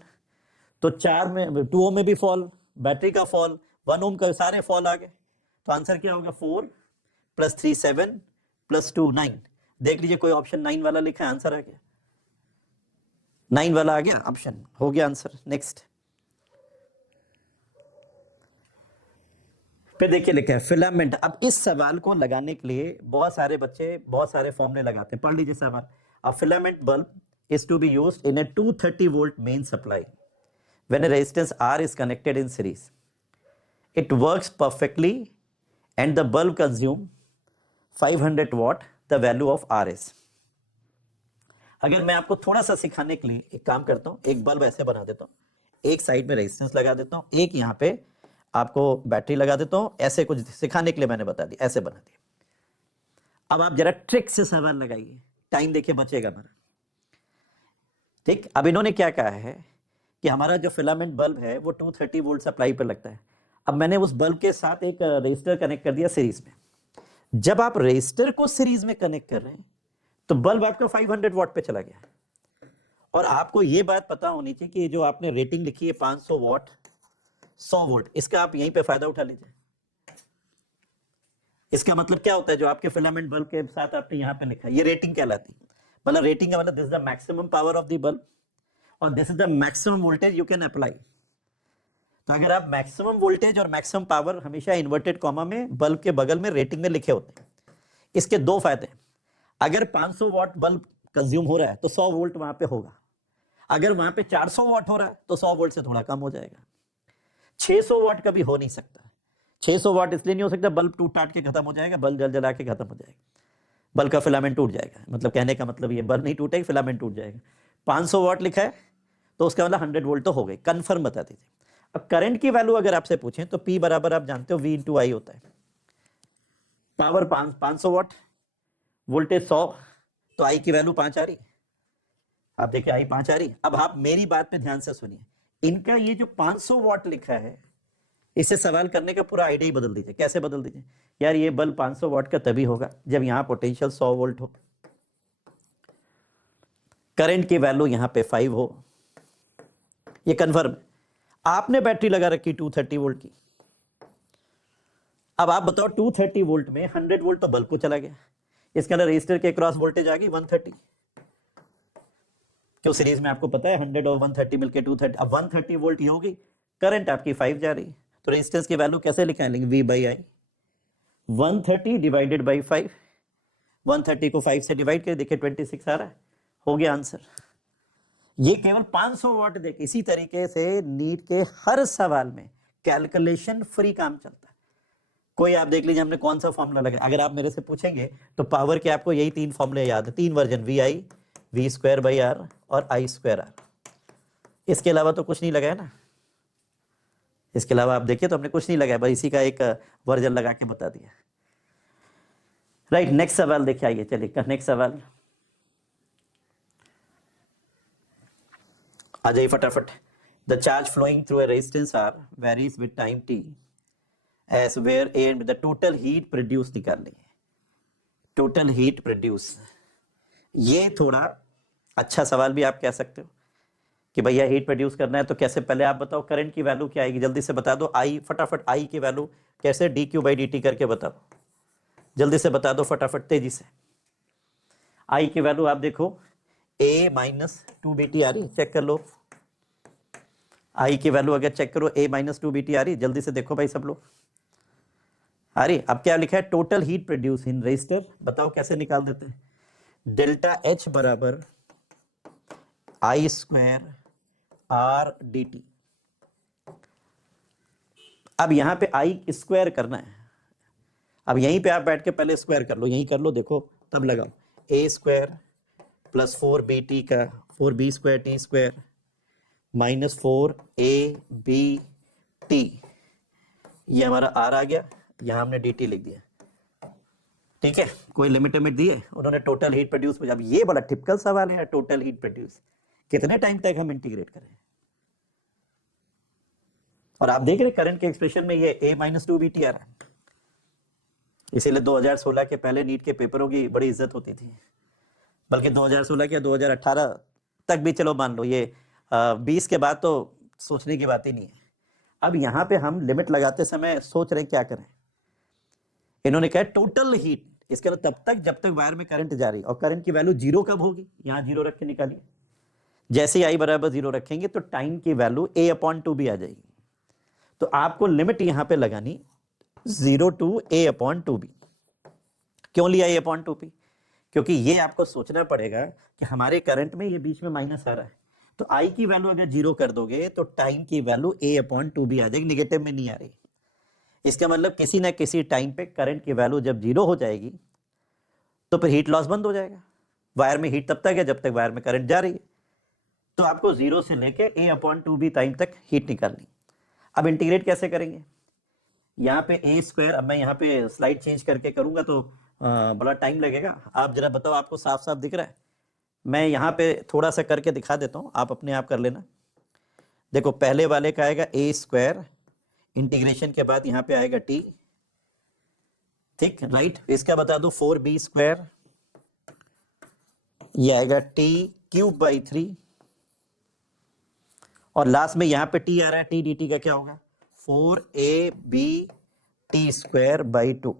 तो 4 में 2 ओम में भी फॉल, बैटरी का फॉल, 1 ओम का, सारे फॉल आ गए। तो आंसर क्या होगा, 4 + 3 7 + 2 9। देख लीजिए कोई ऑप्शन 9 वाला लिखा है, आंसर आ गया, 9 वाला आ गया, ऑप्शन हो गया आंसर। नेक्स्ट पे देखिए लिखा है फिलामेंट। अब इस सवाल को लगाने के लिए बहुत सारे बच्चे बहुत सारे फॉर्मूले लगाते हैं, पढ़ लीजिए सवाल। A filament bulb is to be used in a 230 volt main supply when a resistance R is connected in series. It works perfectly and the bulb consume 500 watt, the value of R is. अगर मैं आपको थोड़ा सा सिखाने के लिए एक काम करता हूं, एक बल्ब ऐसे बना देता हूं, एक साइड में रेजिस्टेंस लगा देता हूं, एक यहां पे आपको बैटरी लगा देता हूं, ऐसे कुछ सिखाने के लिए मैंने बता दी, ऐसे बना दिया। अब आप जरा ट्रिक से सवाल लगाइए, टाइम देखिए बचेगा हमारा, ठीक। अब इन्होंने क्या कहा है कि हमारा जो फिलामेंट बल्ब है वो 230 वोल्ट सप्लाई पर लगता है। अब मैंने उस बल्ब के साथ एक रेजिस्टर कनेक्ट कर दिया सीरीज में। जब आप रेजिस्टर को सीरीज में कनेक्ट कर रहे हैं तो बल्ब आपका 500 वॉट पे चला गया। और आपको ये बात पता होनी चाहिए कि जो आपने रेटिंग लिखी है 500 वॉट 100 वोल्ट, इसका आप यहीं पे फायदा उठा लीजिए। इसका मतलब क्या होता है, जो आपके फिलामेंट बल्ब के साथ आपने यहाँ पे लिखा है, ये रेटिंग कहलाती है। मतलब रेटिंग का मतलब this is the maximum power of the bulb और this is the maximum voltage you can apply. तो अगर आप मैक्सिमम वोल्टेज और मैक्सिमम पावर हमेशा इन्वर्टेड कॉमा में बल्ब के बगल में रेटिंग में लिखे होते हैं। इसके दो फायदे, अगर 500 वॉट बल्ब कंज्यूम हो रहा है तो 100 वोल्ट वहां पे होगा, अगर वहां पे 400 वॉट हो रहा है तो 100 वोल्ट से थोड़ा कम हो जाएगा। 600 वॉट कभी हो नहीं सकता। 600 वॉट इसलिए नहीं हो सकता, बल्ब टूट टाट के खत्म हो जाएगा, बल्ब जल जला के खत्म हो जाएगा, बल्ब का फिलामेंट टूट जाएगा। मतलब कहने का मतलब ये बल्ब नहीं टूटेगा, फिलामेंट टूट जाएगा। 500 वॉट लिखा है तो उसका मतलब 100 वोल्ट तो हो गए, कंफर्म बता दीजिए। अब करंट की वैल्यू अगर आपसे पूछें तो P बराबर आप जानते हो V इंटू आई होता है। पावर 500 वॉट, वोल्टेज 100, तो आई की वैल्यू 5 आ रही, आप देखिए आई 5 आ रही। अब आप मेरी बात पे ध्यान से सुनिए, इनका ये जो 500 वॉट लिखा है, इससे सवाल करने का पूरा आइडिया ही बदल दीजिए। कैसे बदल दीजिए, यार ये बल्ब 500 वॉट का तभी होगा जब यहां पोटेंशियल 100 वोल्ट हो, करंट की वैल्यू यहां पे 5 हो, ये कन्फर्म। आपने बैटरी लगा रखी 230 वोल्ट की, अब आप बताओ 230 वोल्ट में 100 वोल्ट तो बल्ब को चला गया, इसके अंदर रजिस्टर के क्रॉस वोल्टेज आ गई 130, क्यों सीरीज में आपको पता है 100 और 130 मिलके 230। अब 130 वोल्ट ही होगी, करंट आपकी 5 जा रही, तो रेजिस्टेंस की वैल्यू कैसे निकालेंगे, V by I, 130 divided by 5, 130 को 5 से डिवाइड कर देखिए 26 आ रहा है, हो गया आंसर। ये केवल 500 वॉट देख। इसी तरीके से नीट के हर सवाल में कैलकुलेशन फ्री काम चलता है। कोई आप देख लीजिए हमने कौन सा फॉर्मूला लगाया, अगर आप मेरे से पूछेंगे तो पावर के आपको यही 3 फॉर्मूले याद है, 3 version, V I, V square by R और आई स्क्वायर आर। इसके अलावा तो कुछ नहीं लगाया ना, इसके अलावा आप देखिए तो हमने कुछ नहीं लगाया, बस इसी का एक वर्जन लगा के बता दिया। राइट, नेक्स्ट सवाल देखिए, आइए चलिए नेक्स्ट सवाल। आ जाइए फटाफट। The charge flowing through a resistance R varies with time t as where and the total heat produce निकाल ली, टोटल हीट प्रोड्यूस। ये थोड़ा अच्छा सवाल भी आप कह सकते हो कि भैया हीट प्रोड्यूस करना है तो कैसे, पहले आप बताओ करंट की वैल्यू क्या आएगी, जल्दी से बता दो। आई, फटाफट आई की वैल्यू कैसे, D Q by D T करके बताओ, जल्दी से बता दो फटाफट तेजी से। आई की वैल्यू आप देखो ए माइनस टू बी टी आ रही, चेक कर लो। आई की वैल्यू अगर चेक करो ए माइनस टू बी टी आ रही, जल्दी से देखो भाई सब लोग आ रही। अब क्या लिखा है, total heat produce in resistor, बताओ कैसे निकाल देते हैं। डेल्टा एच बराबर I square R d t. अब यहां पे आई स्क्वायर करना है, अब यहीं पे आप बैठ के पहले स्क्वायर कर लो, यहीं कर लो, देखो तब लगाओ। ए स्क्वायर प्लस 4 टी का 4b square T square minus 4ab T, ये हमारा आर आ गया, यहां हमने डी टी लिख दिया। ठीक है, कोई लिमिट दी है उन्होंने, टोटल हीट प्रोड्यूस। अब ये बड़ा टिपिकल सवाल है, टोटल हीट प्रोड्यूस कितने टाइम तक हम इंटीग्रेट करें। और आप देख रहे करंट के एक्सप्रेशन में ये a minus two b t आ रहा है, इसीलिए 2016 के पहले नीट के पेपरों की बड़ी इज्जत होती थी, बल्कि 2016 के 2018 तक भी चलो मान लो, ये 20 के बाद तो सोचने की बात ही नहीं है। अब यहाँ पे हम लिमिट लगाते समय सोच रहे क्या करें, इन्होंने कहा टोटल हीट, इसके बाद तब तक जब तक वायर में करंट जा रही, और करंट की वैल्यू जीरो कब होगी, यहाँ जीरो रख के निकालिए। जैसे ही आई बराबर जीरो रखेंगे तो टाइम की वैल्यू a अपॉन टू भी आ जाएगी। तो आपको लिमिट यहां पे लगानी 0 to a upon two b. क्यों लिया a अपॉन टू बी, क्योंकि ये आपको सोचना पड़ेगा कि हमारे करंट में ये बीच में माइनस आ रहा है, तो आई की वैल्यू अगर जीरो कर दोगे तो टाइम की value a upon two b आ जाएगी, निगेटिव में नहीं आ रही। इसका मतलब किसी ना किसी टाइम पे करंट की वैल्यू जब जीरो हो जाएगी तो फिर हीट लॉस बंद हो जाएगा। वायर में हीट तब तक है जब तक वायर में करंट जा रही है, तो आपको जीरो से लेके a upon two b time तक हीट निकालनी। अब इंटीग्रेट कैसे करेंगे, यहाँ पे ए स्क्वायर, अब मैं यहाँ पे स्लाइड चेंज करके करूंगा तो बड़ा टाइम लगेगा। आप जरा बताओ आपको साफ साफ दिख रहा है, मैं यहाँ पे थोड़ा सा करके दिखा देता हूँ, आप अपने आप कर लेना। देखो पहले वाले का आएगा ए स्क्वायर, इंटीग्रेशन के बाद यहाँ पे आएगा टी, ठीक राइट। इसका बता दो 4b स्क्वायर, ये आएगा टी क्यूब बाई 3, और लास्ट में यहाँ पे टी आ रहा है, टी डी टी का क्या होगा 4ab टी स्क्वायर बाई 2।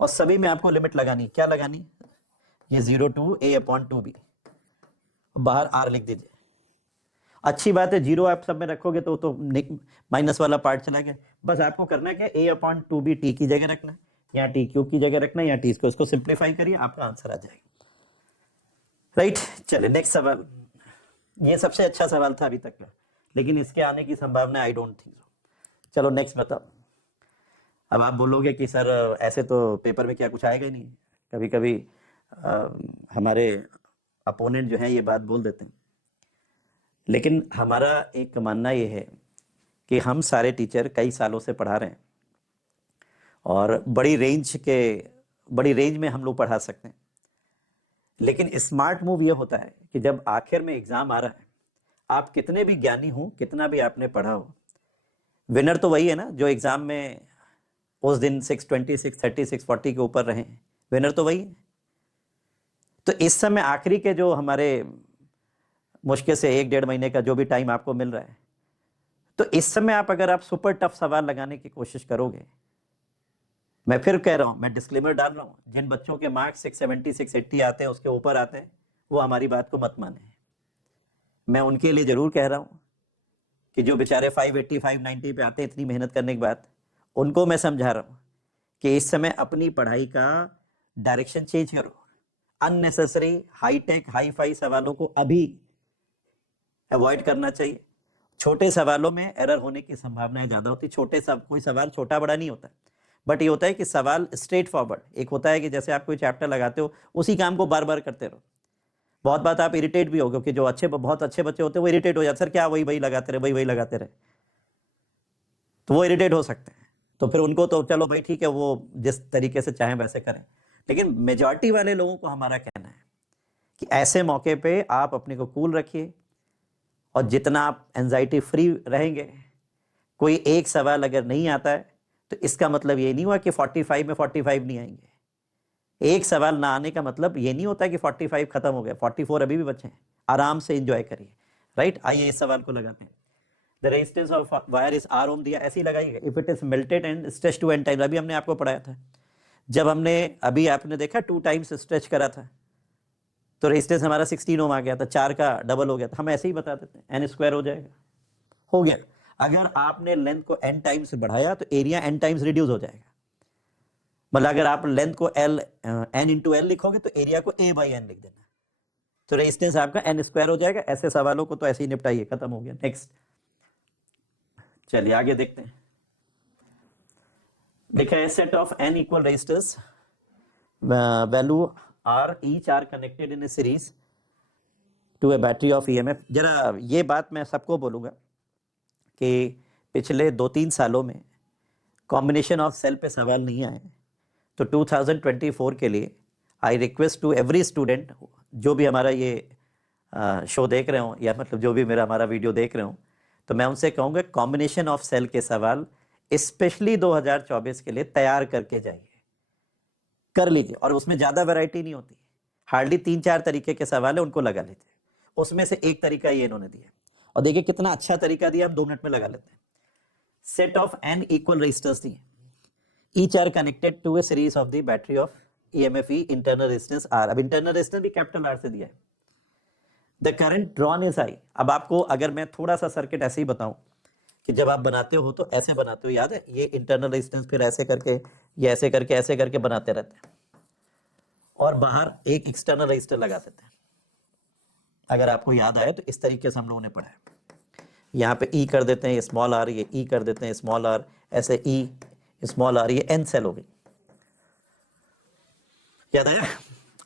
और सभी में आपको लिमिट लगानी, क्या लगानी, ये 0 to a upon two b, बाहर r लिख दीजिए। अच्छी बात है, जीरो आप सब में रखोगे तो माइनस वाला पार्ट चला गया। बस आपको करना है क्या, a upon two b t की जगह रखना, या टी क्यूब की जगह रखना, या टी इसको सिंप्लीफाई करिए, आपका आंसर आ जाएगा। राइट, चलिए नेक्स्ट सवाल। ये सबसे अच्छा सवाल था अभी तक का, लेकिन इसके आने की संभावना आई डोंट थिंक सो। चलो नेक्स्ट बताओ। अब आप बोलोगे कि सर ऐसे तो पेपर में क्या कुछ आएगा ही नहीं, कभी कभी हमारे अपोनेंट जो है ये बात बोल देते हैं, लेकिन हमारा एक मानना ये है कि हम सारे टीचर कई सालों से पढ़ा रहे हैं, और बड़ी रेंज में हम लोग पढ़ा सकते हैं। लेकिन स्मार्ट मूव ये होता है कि जब आखिर में एग्जाम आ रहा है, आप कितने भी ज्ञानी हो, कितना भी आपने पढ़ा हो, विनर तो वही है ना जो एग्जाम में उस दिन 620, 630, 640 के ऊपर रहे, विनर तो वही है। तो इस समय आखिरी के जो हमारे मुश्किल से 1-1.5 महीने का जो भी टाइम आपको मिल रहा है, तो इस समय अगर आप सुपर टफ सवाल लगाने की कोशिश करोगे, मैं फिर कह रहा हूं, मैं डिस्क्लेमर डाल रहा हूं, जिन बच्चों के मार्क्स 670, 680 आते हैं, उसके ऊपर आते हैं, वो हमारी बात को मत माने। मैं उनके लिए जरूर कह रहा हूं कि जो बेचारे 580, 590 पे आते हैं इतनी मेहनत करने के बाद, उनको मैं समझा रहा हूं कि इस समय अपनी पढ़ाई का डायरेक्शन चेंज करो। अननेसेसरी हाईटेक हाई-फाई सवालों को अभी अवॉइड करना चाहिए। छोटे सवालों में एरर होने की संभावनाएं ज्यादा होती। कोई सवाल छोटा बड़ा नहीं होता, बट ये होता है कि सवाल स्ट्रेट फॉरवर्ड। एक होता है कि जैसे आप कोई चैप्टर लगाते हो, उसी काम को बार बार करते रहो, बहुत बात आप इरिटेट भी हो, क्योंकि जो बहुत अच्छे बच्चे होते हैं वो इरिटेट हो जाते, सर क्या वही लगाते रहे, वही लगाते रहे, तो वो इरिटेट हो सकते हैं। तो फिर उनको तो चलो भाई ठीक है, वो जिस तरीके से चाहें वैसे करें। लेकिन मेजॉरिटी वाले लोगों को हमारा कहना है कि ऐसे मौके पे आप अपने को कूल रखिए, और जितना आप एंजाइटी फ्री रहेंगे, कोई एक सवाल अगर नहीं आता है तो इसका मतलब ये नहीं हुआ कि 45 में 45 नहीं आएंगे। एक सवाल ना आने का मतलब ये नहीं होता कि 45 खत्म हो गया, 44 अभी भी बचे हैं, आराम से एंजॉय करिए, राइट। आइए इस सवाल को लगाते हैं। The resistance of wire is R ohm दिया, ऐसे ही लगाइएगा। If it is melted and stretch to n times, अभी हमने आपको पढ़ाया था, जब हमने अभी आपने देखा 2 टाइम्स स्ट्रेच करा था तो रेजिस्टेंस हमारा 16 ओम आ गया था, 4 का डबल हो गया था। हम ऐसे ही बता देते हैं, एन स्क्वायर हो जाएगा, हो गया। अगर आपने लेंथ को एन टाइम्स बढ़ाया तो एरिया एन टाइम्स रिड्यूस हो जाएगा। मतलब अगर आप लेंथ को एल एन इंटू एल लिखोगे तो एरिया को ए बाई एन लिख देना, तो रेजिस्टेंस आपका एन स्क्वायर हो जाएगा। ऐसे सवालों को तो ऐसे ही निपटाइए, खत्म हो गया। नेक्स्ट, चलिए आगे देखते हैं। देखा है set of n equal resistors, value R, each are connected in a series to a battery of EMF. जरा ये बात मैं सबको बोलूँगा कि पिछले 2-3 सालों में कॉम्बिनेशन ऑफ सेल पे सवाल नहीं आए, तो 2024 के लिए I request to every student जो भी हमारा ये शो देख रहे हो, या मतलब जो भी मेरा हमारा वीडियो देख रहे हो, तो मैं उनसे कहूँगा कॉम्बिनेशन ऑफ सेल के सवाल स्पेशली 2024 के लिए तैयार करके जाइए, कर लीजिए। और उसमें ज़्यादा वैरायटी नहीं होती, हार्डली 3-4 तरीके के सवाल है, उनको लगा लेते हैं। उसमें से एक तरीका ये इन्होंने दिया, और देखिए कितना अच्छा तरीका दिया, हम 2 मिनट में लगा लेते हैं। Set of n equal resistors दिए, each are connected to a series of the battery of EMF E, internal resistance R. अब इंटरनल रेजिस्टेंस भी कैपिटल आर से दिया है। The current drawn is I. अब आपको अगर मैं थोड़ा सा सर्किट ऐसे ही बताऊं कि जब आप बनाते हो तो ऐसे बनाते हो, याद है, ये इंटरनल रेजिस्टेंस, फिर ऐसे करके, ये ऐसे करके बनाते रहते हैं, और बाहर एक एक्सटर्नल रेजिस्टर लगा देते हैं। अगर आपको याद आए तो इस तरीके से हम लोगों ने पढ़ा है। यहाँ पे ई कर देते हैं, ये स्मॉल आर, ये ई कर देते हैं स्मॉल आर, ऐसे ई स्मॉल आर, ये एन सेल हो गई। याद आया?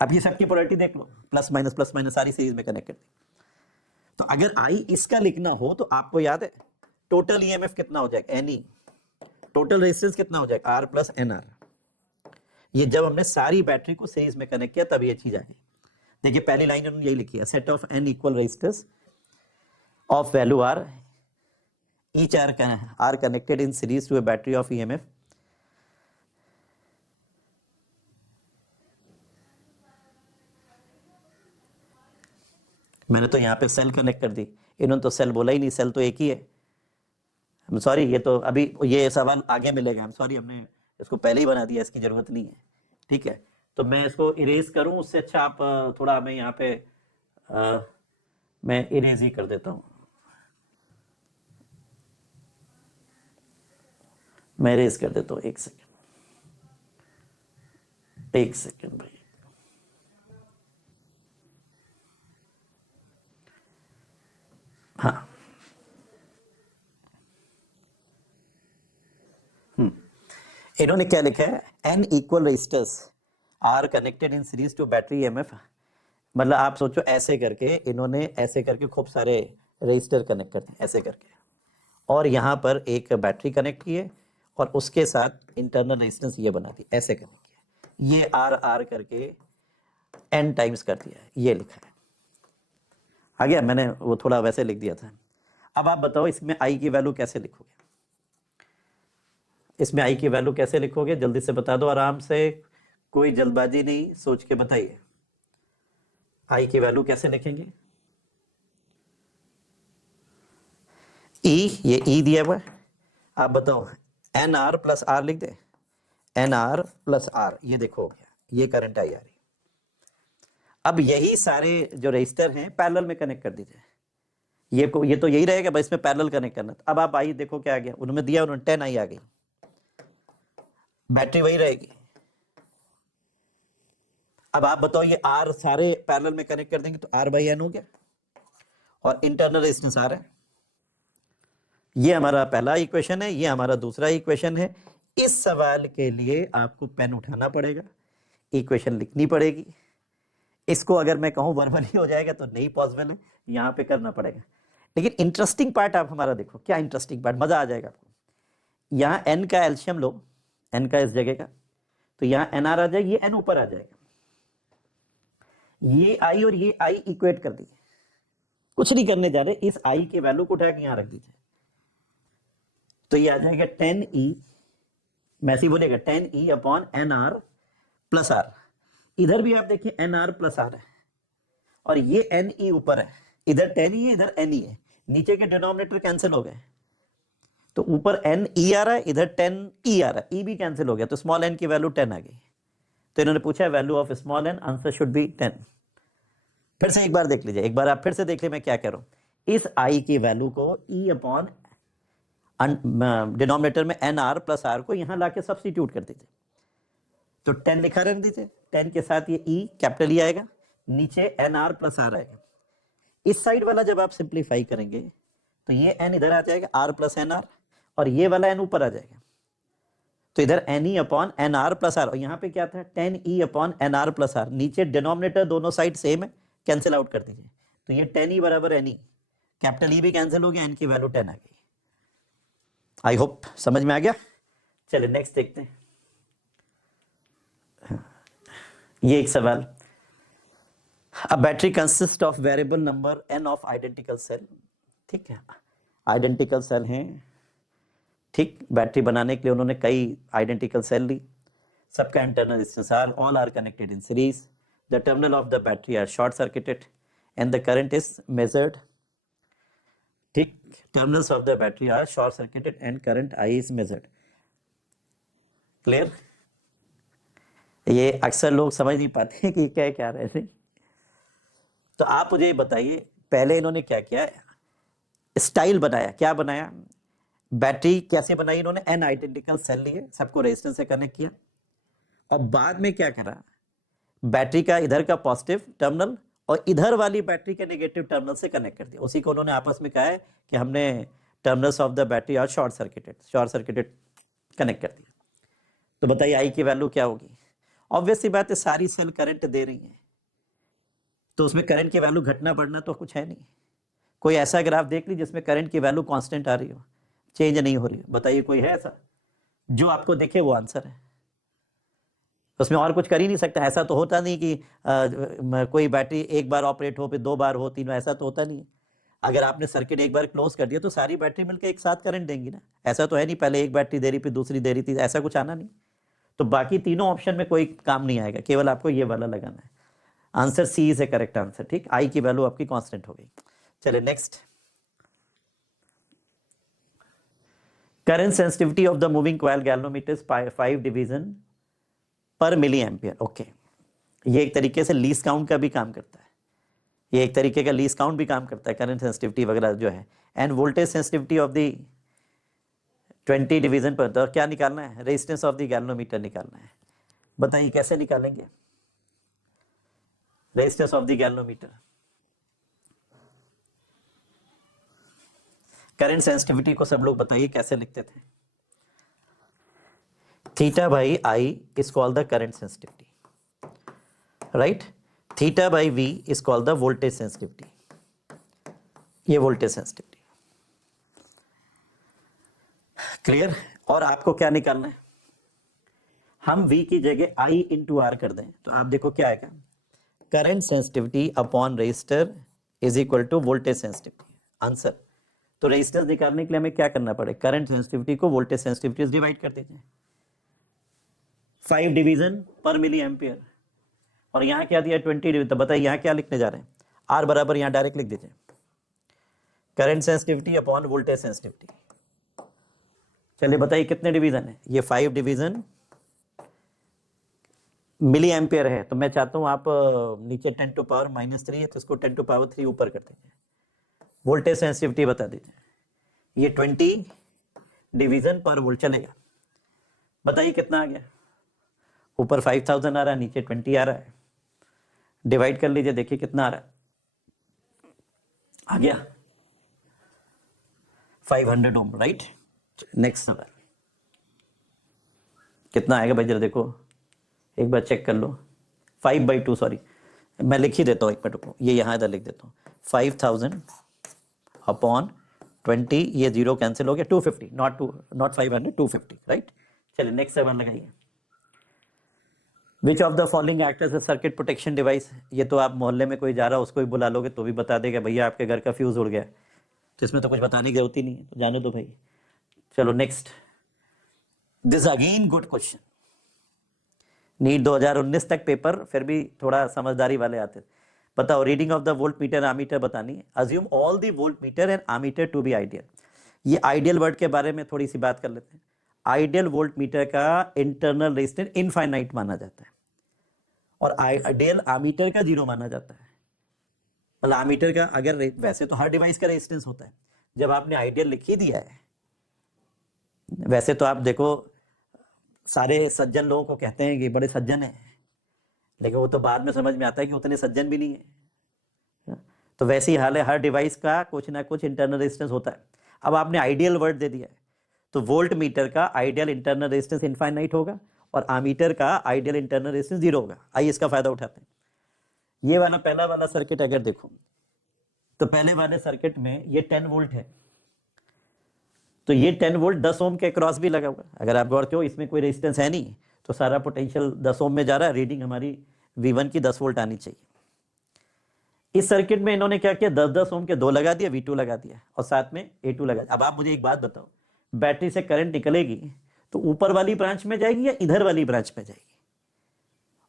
अब ये सबकी पोलैरिटी देख लो, प्लस माइनस सारी सीरीज में कनेक्टेड। तो अगर आई इसका लिखना हो तो आपको याद है टोटल ईएमएफ कितना हो जाएगा, एन ई, टोटल रेजिस्टेंस कितना हो जाएगा, आर प्लस एन आर। ये जब हमने सारी बैटरी को सीरीज में कनेक्ट किया तब ये चीज आ गई। देखिए पहली लाइन उन्होंने यही लिखी है, set of n equal resistors of value R, each are connected in series to a battery of EMF. मैंने तो यहाँ पे सेल कनेक्ट कर दी, इन्होंने तो सेल बोला ही नहीं, सेल तो एक ही है। I'm सॉरी, ये तो अभी ये सवाल आगे मिलेगा। I'm सॉरी, हमने इसको पहले ही बना दिया, इसकी जरूरत नहीं है, ठीक है। तो मैं इसको इरेज करूं, उससे अच्छा आप थोड़ा हमें यहाँ पे मैं इरेज ही कर देता हूँ। मैं इरेज कर देता हूँ, एक सेकेंड भाई। हाँ, इन्होंने क्या लिखा है, n equal resistors are connected in series to battery EMF. मतलब आप सोचो ऐसे करके, इन्होंने ऐसे करके खूब सारे रेजिस्टर कनेक्ट करते हैं ऐसे करके, और यहाँ पर एक बैटरी कनेक्ट की है और उसके साथ इंटरनल रेजिस्टेंस ये बना दी, ऐसे कनेक्ट किया, ये आर आर करके एन टाइम्स कर दिया है, ये लिखा है। आ गया, मैंने वो थोड़ा वैसे लिख दिया था। अब आप बताओ इसमें आई की वैल्यू कैसे लिखोगे, इसमें आई की वैल्यू कैसे लिखोगे, जल्दी से बता दो, आराम से, कोई जल्दबाजी नहीं, सोच के बताइए। आई की वैल्यू कैसे लिखेंगे? ई, ये ई दिया हुआ है, आप बताओ, एन आर प्लस आर लिख दे, एन आर प्लस आर, ये देखो हो गया, ये करंट आई आ रही। अब यही सारे जो रजिस्टर हैं पैरेलल में कनेक्ट कर दीजिए, ये तो यही रहेगा भाई, इसमें पैरेलल कनेक्ट करना। अब आप आई देखो क्या आ गया, उन्होंने दिया, उन्होंने 10 आई आ गई, बैटरी वही रहेगी। अब आप बताओ, ये आर सारे पैरेलल में कनेक्ट कर देंगे तो आर बाई एन हो गया, और इंटरनल रेजिस्टेंस आर है। ये हमारा पहला इक्वेशन है, ये हमारा दूसरा इक्वेशन है। इस सवाल के लिए आपको पेन उठाना पड़ेगा, इक्वेशन लिखनी पड़ेगी। इसको अगर मैं कहूँ वर्बली हो जाएगा तो नहीं पॉसिबल है, यहाँ पे करना पड़ेगा। लेकिन इंटरेस्टिंग पार्ट आप हमारा देखो, क्या इंटरेस्टिंग पार्ट, मजा आ जाएगा आपको। यहाँ एन का एल्शियम लो, एन का इस जगह का, तो यहाँ एन आर आ जाएगी, ये एन ऊपर आ जाएगा, ये आई और ये आई इक्वेट कर दिए, कुछ नहीं करने जा रहे, इस आई के वैल्यू को उठा के यहाँ रख दीजिए, तो ये आ जाएगा 10e, मैसी बोलेगा 10e upon n R plus R. इधर भी आप देखिए एन आर प्लस आर है, और ये एन ई ऊपर है, इधर 10e है, इधर एन ई है, नीचे के डिनोमिनेटर कैंसिल हो गए, तो ऊपर एन ई आ रहा है, इधर 10e आ रहा है, ई भी कैंसिल हो गया, तो स्मॉल एन की वैल्यू 10 आ गई। तो इन्होंने पूछा value of small n, answer should be 10। फिर से एक बार देख लीजिए, एक बार आप फिर से देख लीजिए मैं क्या कह रहा हूं। इस आई की वैल्यू को ई अपॉन डिनोमिनेटर में एन आर प्लस आर को यहां लाके सब्स्टिट्यूट कर दीजिए, तो 10 लिखा रहने दीजिए, 10 के साथ ये ई कैपिटल ई आएगा, नीचे एन आर प्लस आर आएगा। इस साइड वाला जब आप सिंप्लीफाई करेंगे तो ये एन इधर आ जाएगा, आर प्लस एन आर, और ये वाला एन ऊपर आ जाएगा, तो इधर n E upon n R plus R, और यहाँ पे क्या था 10e upon n R plus R, नीचे डिनोमिनेटर दोनों साइड सेम है, कैंसिल आउट कर दीजिए, तो ये 10e बराबर एन ई, कैपिटल ई भी कैंसिल हो गया, एन की वैल्यू 10 आ गई। आई होप समझ में आ गया। चलिए नेक्स्ट देखते हैं। ये एक सवाल, a battery consist of variable number n of identical cell, ठीक है, आइडेंटिकल सेल हैं, ठीक, बैटरी बनाने के लिए उन्होंने कई आइडेंटिकल सेल ली, सबका internal resistance R, all are connected in series, the terminal of the battery are short circuited and the current is measured, ठीक, terminals of the battery are short circuited and current I is measured. Clear? ये अक्सर लोग समझ नहीं पाते हैं कि क्या क्या रहे थे। तो आप मुझे बताइए, पहले इन्होंने क्या किया, स्टाइल बनाया, क्या बनाया, बैटरी कैसे बनाई इन्होंने, एन आइडेंटिकल सेल लिए, सबको रेजिस्टेंस से कनेक्ट किया, और बाद में क्या करा, बैटरी का इधर का पॉजिटिव टर्मिनल और इधर वाली बैटरी के नेगेटिव टर्मिनल से कनेक्ट कर दिया, उसी को उन्होंने आपस में कहा है कि हमने terminals of the battery are short circuited connect कर दिया। तो बताइए आई की वैल्यू क्या होगी? ऑब्वियस सी बात है, सारी सेल करंट दे रही है, तो उसमें करंट की वैल्यू घटना बढ़ना तो कुछ है नहीं। कोई ऐसा ग्राफ देख लीजिए जिसमें करंट की वैल्यू कांस्टेंट आ रही हो, चेंज नहीं हो रही हो, बताइए कोई है ऐसा? जो आपको दिखे वो आंसर है, उसमें और कुछ कर ही नहीं सकता। ऐसा तो होता नहीं कि कोई बैटरी एक बार ऑपरेट हो, फिर 2 बार हो, 3 बार, ऐसा तो होता नहीं है। अगर आपने सर्किट एक बार क्लोज कर दिया तो सारी बैटरी मिलकर एक साथ करंट देंगी ना, ऐसा तो है नहीं पहले एक बैटरी दे रही फिर दूसरी दे रही थी, ऐसा कुछ आना नहीं। तो बाकी तीनों ऑप्शन में कोई काम नहीं आएगा, केवल आपको ये वाला लगाना है। Answer C is a correct answer, ठीक, आई की वैल्यू आपकी कांस्टेंट हो गई। चलिए next, current sensitivity of the moving coil galvanometer 5 division पर मिली एम्पियर। ओके, ये एक तरीके से लीस्ट काउंट का भी काम करता है, ये एक तरीके का लीस्ट काउंट भी काम करता है, करंट सेंसिटिविटी वगैरह जो है। End voltage sensitivity of the 20 division पर, तो क्या निकालना है, रेजिस्टेंस ऑफ द गैल्वेनोमीटर निकालना है। बताइए कैसे निकालेंगे resistance of the galvanometer? Current sensitivity को सब लोग बताइए कैसे लिखते थे? Theta by I is called the current sensitivity, right, theta by V is called the voltage sensitivity, ये वोल्टेज सेंसिटिविटी। क्लियर? और आपको क्या निकालना है, हम V की जगह I इंटू आर कर दें तो आप देखो क्या आएगा, current sensitivity upon resistor is equal to voltage sensitivity, answer. तो रेजिस्टेंस निकालने के लिए हमें क्या करना पड़ेगा, करंट सेंसिटिविटी को वोल्टेज सेंसिटिविटी से डिवाइड कर दीजिए, 5 डिवीजन पर मिली एम्पियर, और यहाँ क्या दिया 20 डिवीजन। तो बताइए यहाँ क्या लिखने जा रहे हैं, आर बराबर यहाँ डायरेक्ट लिख दीजिए, current sensitivity upon voltage sensitivity. चलिए बताइए कितने डिवीजन है, ये 5 डिवीजन मिली एम्पियर है, तो मैं चाहता हूँ आप नीचे 10 टू पावर -3 है तो इसको 10 टू पावर 3 ऊपर कर दीजिए। वोल्टेज सेंसिटिविटी बता दीजिए, ये 20 डिवीजन पर वोल्ट चलेगा। बताइए कितना आ गया, ऊपर 5000 आ रहा है, नीचे 20 आ रहा है, डिवाइड कर लीजिए, देखिए कितना आ रहा है, आ गया 500 ओम, राइट। नेक्स्ट सवाल कितना आएगा भाई, जरा देखो एक बार चेक कर लो, 5/2, सॉरी मैं लिख ही देता हूँ, एक मिनट को, ये यहाँ इधर लिख देता हूँ, 5000 अपॉन 20, ये 0 कैंसिल हो गया, 250, नॉट 500, 250, राइट। चलिए नेक्स्ट सवाल लगाइए, which of the following act as a circuit protection device? ये तो आप मोहल्ले में कोई जा रहा है उसको भी बुला लोगे तो भी बता देगा भैया आपके घर का फ्यूज उड़ गया, तो इसमें तो कुछ बताने की जरूरत ही नहीं है, तो जानो दो भाई। चलो next, this again good question, NEET 2019 तक पेपर फिर भी थोड़ा समझदारी वाले आते थे। बताओ, reading of the voltmeter ammeter बतानी है। Assume all the voltmeter and ammeter to be ideal. ये आइडियल वर्ड के बारे में थोड़ी सी बात कर लेते हैं। आइडियल वोल्ट मीटर का इंटरनल रेजिस्टेंस इनफाइनाइट माना जाता है और आइडियल आमीटर का 0 माना जाता है। मतलब आमीटर का अगर वैसे तो हर डिवाइस का रेजिस्टेंस होता है, जब आपने आइडियल लिख ही दिया है, वैसे तो आप देखो सारे सज्जन लोगों को कहते हैं कि बड़े सज्जन हैं, लेकिन वो तो बाद में समझ में आता है कि उतने सज्जन भी नहीं है। तो वैसे ही हाल है, हर डिवाइस का कुछ ना कुछ इंटरनल रेजिस्टेंस होता है। अब आपने आइडियल वर्ड दे दिया है, तो वोल्ट मीटर का आइडियल इंटरनल रेजिस्टेंस इनफाइनाइट होगा और आमीटर का आइडियल इंटरनल रेजिस्टेंस 0 होगा। आइए इसका फायदा उठाते हैं। ये वाला पहला वाला सर्किट अगर देखो, तो पहले वाले सर्किट में ये 10 वोल्ट है, तो ये 10 वोल्ट 10 ओम के क्रॉस भी लगा हुआ। अगर आप गौर करो इसमें कोई रेजिस्टेंस है नहीं, तो सारा पोटेंशियल 10 ओम में जा रहा है, रीडिंग हमारी V1 की 10 वोल्ट आनी चाहिए। इस सर्किट में इन्होंने क्या किया, 10-10 ओम के 2 लगा दिया, V2 लगा दिया और साथ में A2 लगा दिया। अब आप मुझे एक बात बताओ, बैटरी से करंट निकलेगी तो ऊपर वाली ब्रांच में जाएगी या इधर वाली ब्रांच में जाएगी?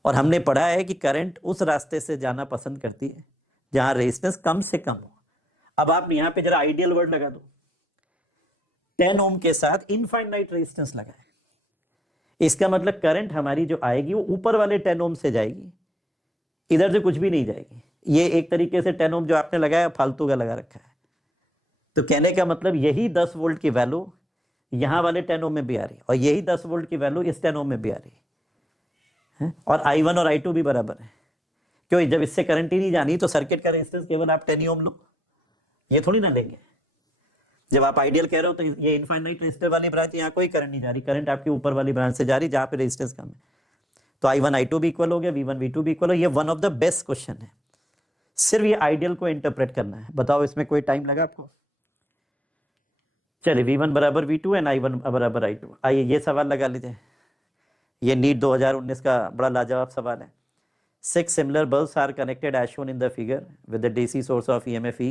और हमने पढ़ा है कि करंट उस रास्ते से जाना पसंद करती है जहां रेजिस्टेंस कम से कम हो। अब आप यहां पे जरा आइडियल वर्ड लगा दो, 10 ओम के साथ इनफाइनाइट रेजिस्टेंस लगाए, इसका मतलब करंट हमारी जो आएगी वो ऊपर वाले 10 ओम से जाएगी, इधर से कुछ भी नहीं जाएगी। ये एक तरीके से 10 ओम जो आपने लगाया फालतू का लगा रखा है। तो कहने का मतलब यही 10 वोल्ट की वैल्यू यहां वाले 10 ओम में भी आ रही है और यही 10 वोल्ट की वैल्यू इस 10 ओम में भी आ रही है। और I1 और I2 भी बराबर है। क्यों? जब इससे करंट ही नहीं जानी तो सर्किट का रेजिस्टेंस केवल आप 10 ओम लो, ये थोड़ी ना लेंगे। जब आप आइडियल कह रहे हो तो ये इनफाइनाइट रेजिस्टर वाली ब्रांच, यहाँ कोई करंट नहीं जा रही, करंट आपकी ऊपर वाली ब्रांच से जा रही जहां पे रेजिस्टेंस कम है। तो I1 I2 भी इक्वल हो गया, V1 V2 भी इक्वल हो। ये one of the best question है, सिर्फ ये आइडियल को इंटरप्रेट करना है। बताओ इसमें कोई टाइम लगा आपको? चलिए, V1 बराबर V2 एंड I1 बराबर I2। आइए ये सवाल लगा लीजिए, ये नीट 2019 का बड़ा लाजवाब सवाल है। 6 similar bulbs are connected as shown in the figure with the DC source of EMF E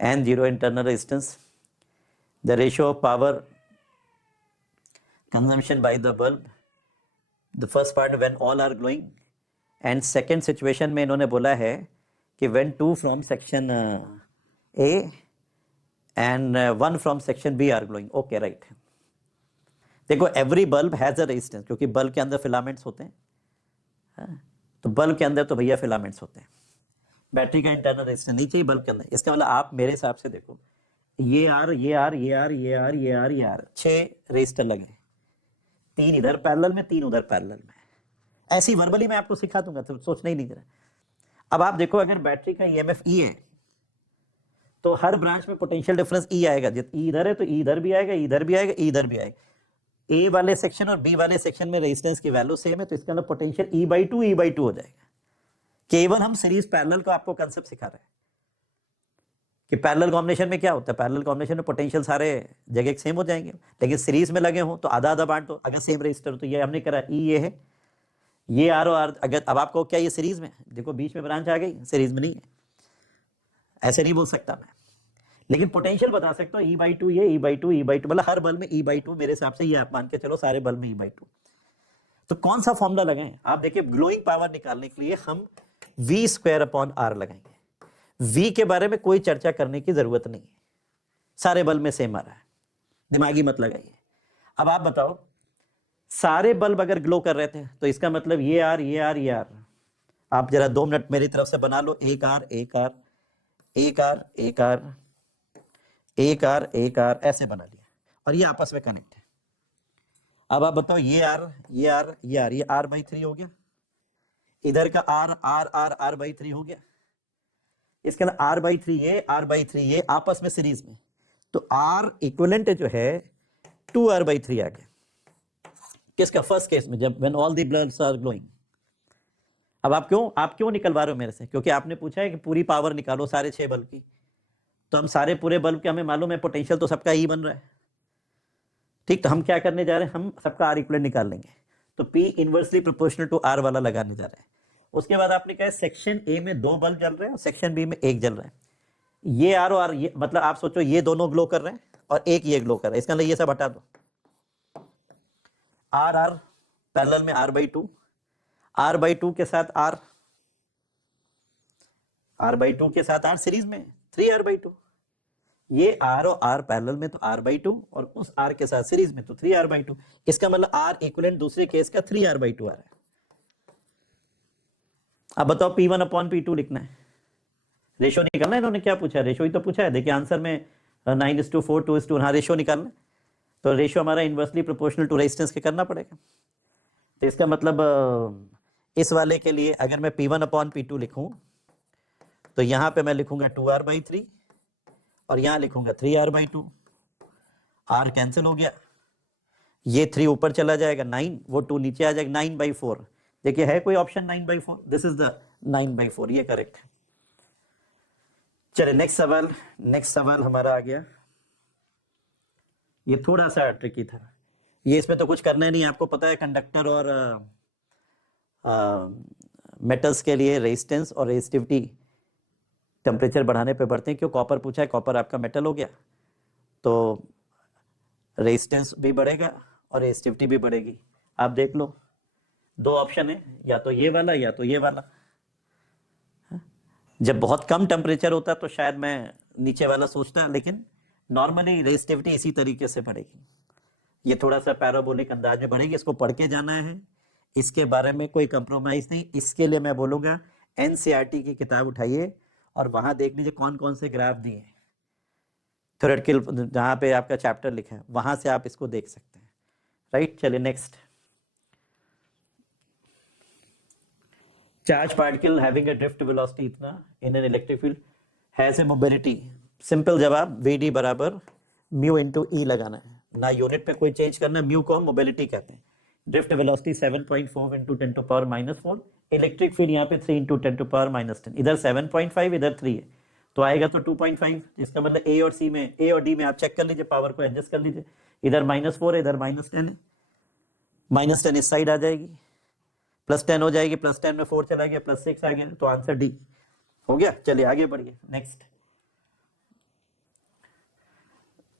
and 0 internal resistance. The ratio of power consumption by the bulb, the first part when all are glowing, and second situation में इन्होंने बोला है कि when 2 from section A and 1 from section B are glowing. Okay, right. देखो every bulb has a resistance, क्योंकि bulb के अंदर filaments होते हैं, तो बल्ब के अंदर तो भैया फिलामेंट्स होते हैं। बैटरी का इंटरनल रेजिस्टेंस नहीं चाहिए बल्ब के अंदर। इसका मतलब आप मेरे हिसाब से देखो, ये आर ये आर ये आर ये आर ये आर ये आर 6 रेजिस्टर लगे, 3 इधर पैरेलल में 3 उधर पैरेलल में। ऐसी वर्बली मैं आपको सिखा दूंगा, तो सोचना ही नहीं जरा। अब आप देखो अगर बैटरी का EMF E है तो हर ब्रांच में पोटेंशियल डिफरेंस E आएगा। जब E इधर है तो E इधर भी आएगा, इधर भी आएगा, इधर भी आएगा। ए वाले सेक्शन और बी वाले सेक्शन में रेजिस्टेंस की वैल्यू सेम है, तो इसका अंदर पोटेंशियल E/2 हो जाएगा। केवल हम सीरीज पैरेलल को आपको कांसेप्ट सिखा रहे हैं कि पैरेलल कॉम्बिनेशन में क्या होता है। पैरेलल कॉम्बिनेशन में पोटेंशियल सारे जगह सेम हो जाएंगे, लेकिन सीरीज में लगे हो तो आधा आधा बांट दो। अगर सेम रेजिस्टर तो ये हमने करा E ये है, ये आर और आर। अगर अब आपको क्या ये सीरीज में, देखो बीच में ब्रांच आ गई, सीरीज में नहीं है, ऐसे नहीं बोल सकता मैं, लेकिन पोटेंशियल बता सकता हूँ E/2 ये E/2 E/2, मतलब हर बल्ब में E/2 मेरे हिसाब से ये आप मान के चलो सारे बल्ब में E/2। तो कौन सा फॉर्मूला लगाएं? आप देखिए ग्लोइंग पावर निकालने के लिए हम V²/R लगाएंगे। V के बारे में कोई चर्चा करने की जरूरत नहीं है, सारे बल्ब में सेम आ रहा है, दिमागी मत लगाइए। अब आप बताओ, सारे बल्ब अगर ग्लो कर रहे थे तो इसका मतलब ये आर ये आर ये आर। आप जरा 2 मिनट मेरी तरफ से बना लो, एक आर एक आर एक आर एक आर एक आर एक आर, ऐसे बना लिया और ये आपस में कनेक्ट है। अब आप बताओ, ये आर ये आर ये आर, ये R/3 हो गया, इधर का R R R R/3 हो गया, इसके अंदर R/3 ये R/3 ये आपस में सीरीज में, तो R इक्विवेलेंट जो है 2R/3 आ गया। किसका? फर्स्ट केस में, जब when all the bulbs are glowing. अब आप क्यों निकलवा रहे हो मेरे से? क्योंकि आपने पूछा है कि पूरी पावर निकालो सारे 6 बल्ब की, तो हम सारे पूरे बल्ब के हमें मालूम है पोटेंशियल तो सबका ही बन रहा है, ठीक। तो हम क्या करने जा रहे हैं, हम सबका R इक्विवेलेंट निकाल लेंगे। तो P inversely proportional to R वाला लगाने जा रहे हैं। उसके बाद आपने कहा सेक्शन ए में 2 बल्ब जल रहे हैं और सेक्शन बी में 1 जल रहा है। ये आर और ये मतलब आप सोचो ये दोनों ग्लो कर रहे हैं और एक ये ग्लो कर रहा है, इसका मतलब ये सब हटा दो। आर आर पैरेलल में R/2, R/2 के साथ R, R/2 के साथ R सीरीज में 3R/2। ये R और R पैरेलल में तो R/2 और उस R के साथ सीरीज में तो 3R/2। इसका मतलब R इक्विवेलेंट दूसरे केस का 3R/2 आ रहा है। अब बताओ P1/P2 लिखना है, रेशो निकालना है। इन्होंने क्या पूछा, रेशो ही तो पूछा है। देखिए आंसर में 9:4 2:1, हाँ रेशो निकालना है। तो रेशो हमारा इनवर्सली प्रोपोर्शनल टू रेजिस्टेंस के करना पड़ेगा। तो इसका मतलब इस वाले के लिए अगर मैं P1/P2 लिखूं तो यहां पे मैं लिखूंगा 2R/3 और यहां लिखूंगा 3R/2। R कैंसिल हो गया, ये 3 ऊपर चला जाएगा 9, वो 2 नीचे आ जाएगा 9/4। देखिए है कोई ऑप्शन 9/4? दिस इज द 9/4, ये करेक्ट है। चलिए नेक्स्ट सवाल हमारा आ गया। ये थोड़ा सा ट्रिकी था, ये इसमें तो कुछ करना ही नहीं, आपको पता है कंडक्टर और मेटल्स के लिए रेजिस्टेंस और रेजिस्टिविटी टेम्परेचर बढ़ाने पे बढ़ते हैं। क्यों? कॉपर पूछा है, कॉपर आपका मेटल हो गया तो रेजिस्टेंस भी बढ़ेगा और रेजिस्टिविटी भी बढ़ेगी। आप देख लो 2 ऑप्शन है, या तो ये वाला या तो ये वाला। जब बहुत कम टेम्परेचर होता तो शायद मैं नीचे वाला सोचता, लेकिन नॉर्मली रेजिस्टिविटी इसी तरीके से बढ़ेगी। ये थोड़ा सा पैराबोलिक अंदाज में बढ़ेगी, इसको पढ़ के जाना है, इसके बारे में कोई कंप्रोमाइज नहीं। इसके लिए मैं बोलूँगा एनसीईआरटी की किताब उठाइए और वहाँ देख लीजिए कौन कौन से ग्राफ दिए हैं, थ्योरेटिकल जहाँ पे आपका चैप्टर लिखा है वहाँ से आप इसको देख सकते हैं। राइट, चलिए next. Charge particle having a drift velocity इतना in an electric field has a mobility. Simple जवाब VD बराबर म्यू इंटू ई लगाना है, ना यूनिट पे कोई चेंज करना। म्यू को हम मोबिलिटी कहते हैं। Drift velocity 7.4 into 10⁻⁻⁴। Electric field यहाँ पे 3 इंटू 10⁻⁻10। इधर 7.5 इधर 3 है तो आएगा तो 2.5। इसका मतलब ए और सी में, ए और डी में आप चेक कर लीजिए, पावर को एडजस्ट कर लीजिए। इधर -4 है, इधर -10 है, -10 इस साइड आ जाएगी, +10 हो जाएगी, +10 में 4 चला गया, +6 आ गया, तो आंसर डी हो गया। चलिए आगे बढ़िए नेक्स्ट।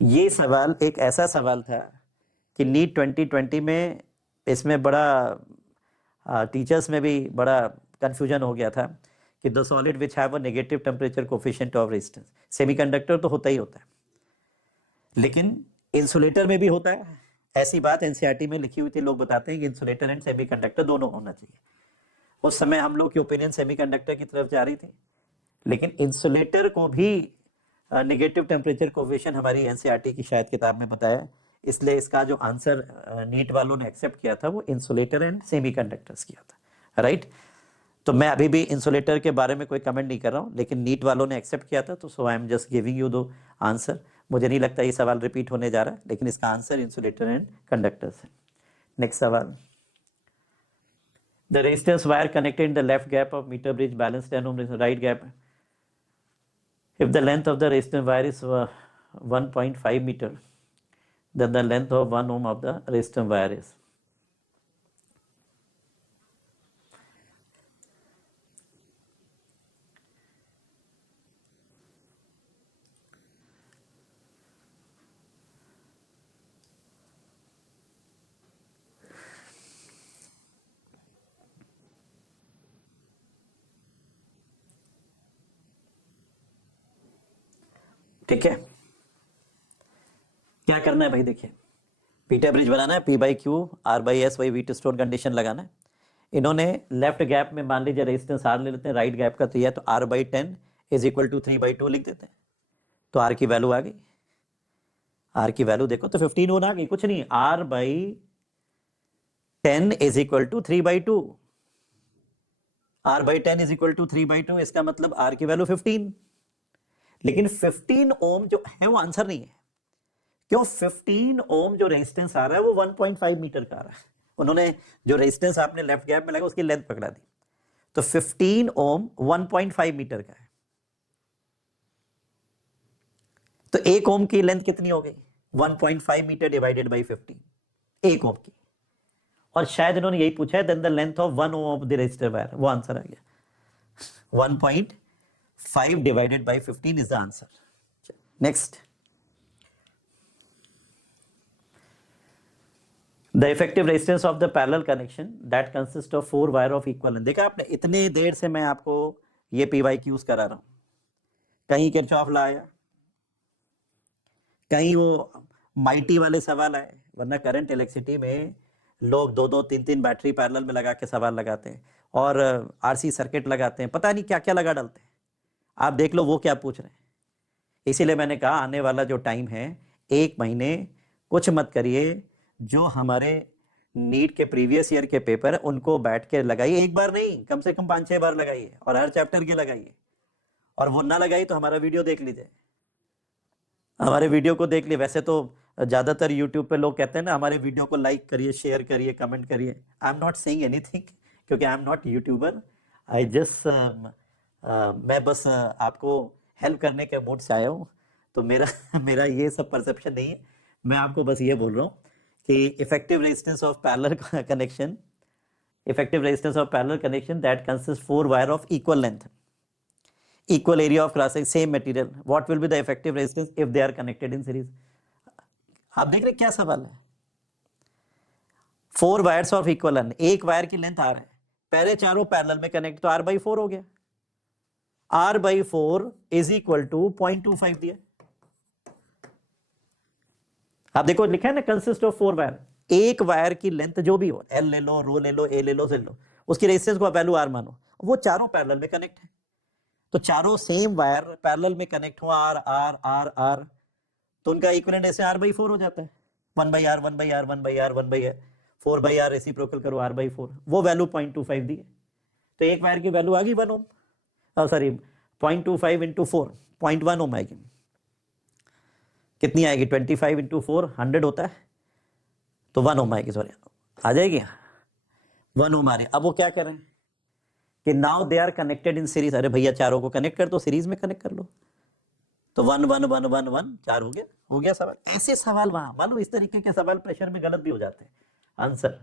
ये सवाल एक ऐसा सवाल था कि नीट 2020 में इसमें बड़ा टीचर्स में भी बड़ा कंफ्यूजन हो गया था कि the solid which have a negative temperature coefficient of resistance. Semiconductor तो होता ही होता है, लेकिन इंसुलेटर में भी होता है। ऐसी बात एनसीईआरटी में लिखी हुई थी, लोग बताते हैं कि इंसुलेटर एंड सेमीकंडक्टर दोनों होना चाहिए। उस समय हम लोग की ओपिनियन सेमीकंडक्टर की तरफ जा रही थी, लेकिन इंसुलेटर को भी नेगेटिव टेम्परेचर कोफिशिएंट हमारी एनसीईआरटी की शायद किताब में बताया, इसलिए इसका जो आंसर नीट वालों ने एक्सेप्ट किया था वो इंसुलेटर एंड सेमीकंडक्टर्स किया था। राइट, तो मैं अभी भी इंसुलेटर के बारे में कोई कमेंट नहीं कर रहा हूँ, लेकिन नीट वालों ने एक्सेप्ट किया था, तो so I am just giving you दो आंसर। मुझे नहीं लगता ये सवाल रिपीट होने जा रहा है, लेकिन इसका आंसर इंसुलेटर एंड कंडक्टर्स है। नेक्स्ट सवाल। The resistance wire connected in the left gap of meter bridge balance 10 ohm right gap. If the length of the resistance wire is 1.5 meter, then the length of 1 ohm of the resistance wire is. ठीक है, क्या करना है भाई? देखिए पीटा bridge बनाना है, P/Q R/S वही व्हीटस्टोन कंडीशन लगाना है। इन्होंने लेफ्ट गैप में मान लीजिए रेजिस्टेंस R ले लेते हैं, राइट गैप का तो यह है, तो R/10 इज इक्वल टू 3/2 लिख देते हैं, तो R की वैल्यू आ गई। R की वैल्यू देखो तो 15 Ω आ गई, कुछ नहीं, R/10 is equal to 3/2। R/10 is equal to 3/2, इसका मतलब R की वैल्यू 15। लेकिन 15 ओम जो है वो आंसर नहीं है। क्यों? 15 ओम जो रेजिस्टेंस आ रहा है वो 1.5 मीटर का आ रहा है। उन्होंने जो रेजिस्टेंस आपने लेफ्ट गैप में लगा उसकी लेंथ पकड़ा दी, तो 15 ओम 1.5 मीटर का है, तो 1 ओम की लेंथ कितनी हो गई? 1.5 मीटर डिवाइडेड बाई 15, 1 ओम की और शायद इन्होंने यही पूछा है, then the length of 1 ohm of the resistor wire, वो आंसर आ गया। 1.5 divided by 15 is the answer. Next, the effective resistance of the parallel connection that consist of 4 wire of equal length. देखा आपने, इतने देर से मैं आपको ये PYQs करा रहा हूं, कहीं किरचॉफ लाया, कहीं वो माइटी वाले सवाल आए, वरना करंट इलेक्ट्रिसिटी में लोग 2-2, 3-3 बैटरी पैरेलल में लगा के सवाल लगाते हैं और RC सर्किट लगाते हैं, पता नहीं क्या क्या लगा डालते हैं। आप देख लो वो क्या पूछ रहे हैं। इसीलिए मैंने कहा आने वाला जो टाइम है, 1 महीने कुछ मत करिए, जो हमारे नीट के प्रीवियस ईयर के पेपर उनको बैठ के लगाइए, एक बार नहीं कम से कम 5-6 बार लगाइए, और हर चैप्टर के लगाइए। और वो ना लगाइए तो हमारा वीडियो देख लीजिए, हमारे वीडियो को देख लिए। वैसे तो ज़्यादातर यूट्यूब पे लोग कहते हैं ना, हमारे वीडियो को लाइक करिए, शेयर करिए, कमेंट करिए। I am not saying anything, क्योंकि I am not YouTuber. I just मैं बस आपको हेल्प करने के मूड से आया हूँ, तो मेरा मेरा ये सब परसेप्शन नहीं है। मैं आपको बस ये बोल रहा हूँ कि effective resistance of parallel connection, effective resistance of parallel connection that consist 4 wire of equal length, equal area of crossing, same material, what will be the effective resistance if they are connected in series। आप देख रहे क्या सवाल है। 4 wires of equal length, एक wire की length R है, पहले चारों पैरेलल में कनेक्ट, तो R/4 हो गया। R/4 इज इक्वल टू 0.25 दिया। आप देखो लिखा है ना, कंसिस्ट ऑफ 4 वायर, एक वायर की लेंथ जो भी हो, L ले लो, रो ले लो, A ले लो, Z लो, उसकी रेजिस्टेंस को वैल्यू R मानो, वो चारों पैरेलल में कनेक्ट है। तो चारों सेम वायर पैरेलल में कनेक्ट हुआ, R R R R, तो उनका इक्विवेलेंट ऐसे R/4 हो जाता है। 1/R 1/R 1/R 1/R 4/R reciprocal करो R/4, वो वैल्यू 0.25 दी है। तो एक वायर की वैल्यू आ गई 1 ओम, सॉरी 0.25 इंटू 4, 0.1 ओम आएगी। कितनी आएगी? 25 इंटू 4 100 होता है, तो 1 ओम आएगी, सॉरी आ जाएगी 1 ओम आ रही। अब वो क्या करें कि now they are connected in series. अरे भैया चारों को कनेक्ट कर दो, सीरीज में कनेक्ट कर लो, तो 1 1 1 1 1 4 हो गया सवाल। ऐसे सवाल वहां मालूम, इस तरीके के सवाल प्रेशर में गलत भी हो जाते हैं आंसर।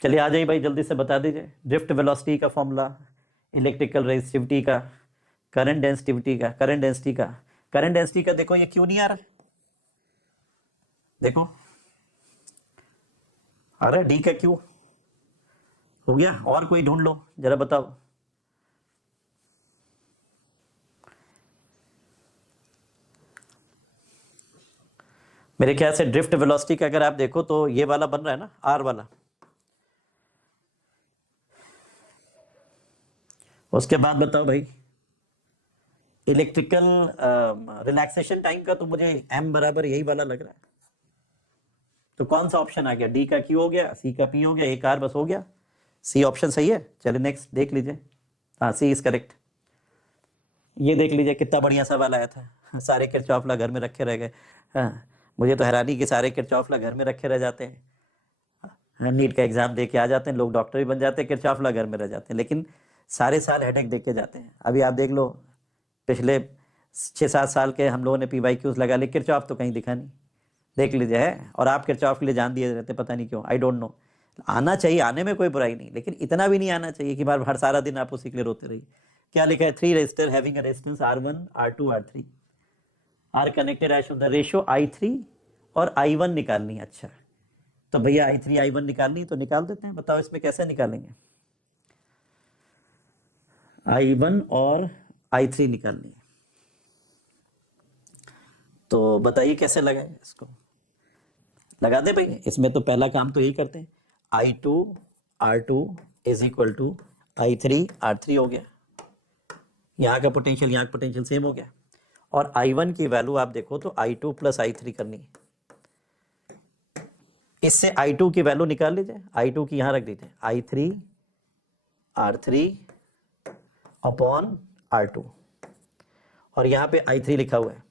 चलिए आ जाइए भाई, जल्दी से बता दीजिए। ड्रिफ्ट वेलोसिटी का फॉर्मूला, इलेक्ट्रिकल रेजिस्टिविटी का, करंट डेंसिटी का, करंट डेंसिटी का देखो ये क्यों नहीं आ रहा है, देखो आ रहा है डी का क्यू हो गया। और कोई ढूंढ लो जरा, बताओ। मेरे ख्याल से ड्रिफ्ट वेलोसिटी का अगर आप देखो तो ये वाला बन रहा है ना, आर वाला। उसके बाद बताओ भाई, इलेक्ट्रिकल रिलैक्सेशन टाइम का तो मुझे एम बराबर यही वाला लग रहा है। तो कौन सा ऑप्शन आ गया? डी का क्यू हो गया, सी का पी हो गया, एक आर बस हो गया। सी ऑप्शन सही है। चलिए नेक्स्ट देख लीजिए। हाँ सी इज करेक्ट। ये देख लीजिए कितना बढ़िया सवाल आया था, सारे किरचॉफ ला घर में रखे रह गए। हाँ मुझे तो हैरानी कि सारे किरचॉफ ला घर में रखे रह जाते हैं। नीट का एग्जाम दे के आ जाते हैं लोग, डॉक्टर भी बन जाते हैं, किरचॉफ ला घर में रह जाते हैं, लेकिन सारे साल हेडेक दे के जाते हैं। अभी आप देख लो पिछले 6-7 साल के हम लोगों ने PYQs लगा लिए, किरचॉफ तो कहीं दिखा नहीं। देख लीजिए है, और आप किरचॉफ के लिए जान दिए रहते, पता नहीं क्यों, आई डोंट नो। आना चाहिए, आने में कोई बुराई नहीं, लेकिन इतना भी नहीं आना चाहिए कि बार हर सारा दिन आप उसी के लिए रोते रहिए। क्या लिखा है? 3 resistor having a resistance R1 R2 R3 are connected as the ratio I3 और I1 निकालनी है। अच्छा तो भैया I3 I1 निकालनी तो निकाल देते हैं, बताओ इसमें कैसे निकालेंगे? I1 और I3 निकालनी है, तो बताइए कैसे लगाए इसको? लगा दे भाई, इसमें तो पहला काम तो यही करते हैं, I2 R2 is equal to I3 R3 हो गया। यहाँ का पोटेंशियल यहाँ का पोटेंशियल सेम हो गया। और I1 की वैल्यू आप देखो तो I2 प्लस I3 करनी है। इससे I2 की वैल्यू निकाल लीजिए, I2 की यहाँ रख दीजिए, I3 R3 अपॉन R2, और यहाँ पे I3 लिखा हुआ है।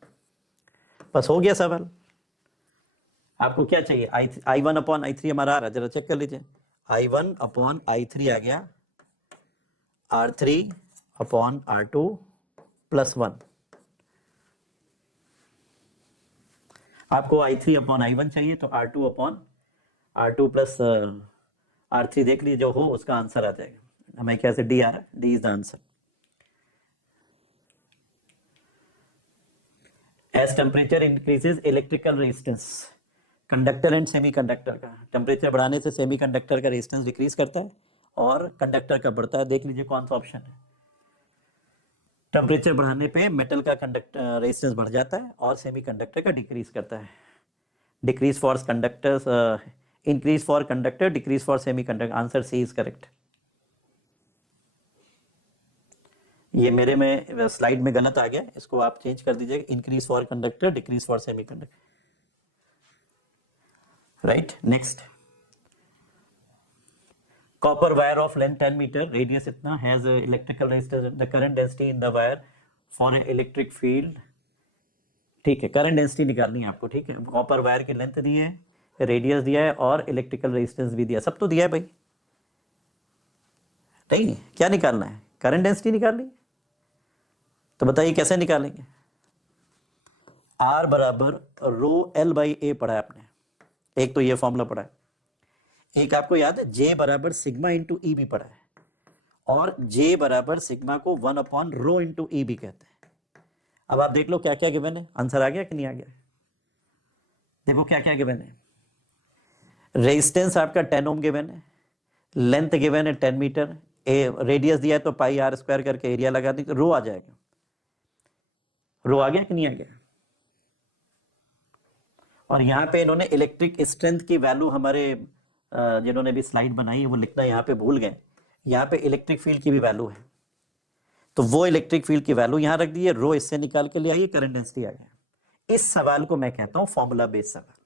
बस हो गया सवाल। आपको क्या चाहिए? I1 अपॉन I3 हमारा आ रहा है, जरा चेक कर लीजिए। I1 अपॉन I3 आ गया, R3 अपॉन R2 प्लस 1। आपको I3 अपॉन I1 चाहिए, तो R2 upon R2 plus R3 देख लीजिए, जो हो उसका आंसर आ जाएगा। हमें क्या से डी आ रहा है, D is the answer. As temperature increases electrical resistance, conductor and semiconductor का टेम्परेचर बढ़ाने से सेमीकंडक्टर का रेजिस्टेंस डिक्रीज करता है और कंडक्टर का बढ़ता है। देख लीजिए कौन सा ऑप्शन है। टेम्परेचर बढ़ाने पे मेटल का कंडक्टर रेजिस्टेंस बढ़ जाता है और सेमीकंडक्टर का डिक्रीज करता है। Decrease for conductors, increase for conductor, decrease for semiconductor. Answer C is correct. ये मेरे में स्लाइड में गलत आ गया, इसको आप चेंज कर दीजिए, increase for conductor, decrease for semiconductor. Right, next. Copper wire of length 10 metre, radius इतना, has electrical resistance, the current density in the wire for an electric field. ठीक है, करंट डेंसिटी निकालनी है आपको। ठीक है, कॉपर वायर की length दी है, रेडियस दिया है और इलेक्ट्रिकल रेजिस्टेंस भी दिया, सब तो दिया है भाई। नहीं, क्या निकालना है, करंट डेंसिटी निकालनी है। तो बताइए कैसे निकालेंगे। R बराबर रो L बाई ए पढ़ा है आपने, एक तो ये फॉर्मूला पढ़ा है, एक आपको याद है J बराबर सिग्मा इंटू ई भी पढ़ा है, और J बराबर सिग्मा को 1 अपॉन रो इंटू ई भी कहते हैं। अब आप देख लो क्या क्या गिवन है, आंसर आ गया कि नहीं आ गया। देखो क्या क्या गिवन है। रेजिस्टेंस आपका 10 ओम गिवन है, लेंथ गिवन है 10 मीटर, रेडियस दिया है तो पाई R स्क्वायर करके एरिया लगा दी, तो रो आ जाएगा। रो आ गया कि नहीं आ गया। और यहाँ पे इन्होंने इलेक्ट्रिक स्ट्रेंथ की वैल्यू, हमारे जिन्होंने भी स्लाइड बनाई है वो लिखना यहाँ पे भूल गए, यहाँ पे इलेक्ट्रिक फील्ड की भी वैल्यू है, तो वो इलेक्ट्रिक फील्ड की वैल्यू यहाँ रख दी है, रो इससे निकाल के ले आइए, करंट डेंसिटी आ गया। इस सवाल को मैं कहता हूँ फॉर्मूला बेस्ड सवाल।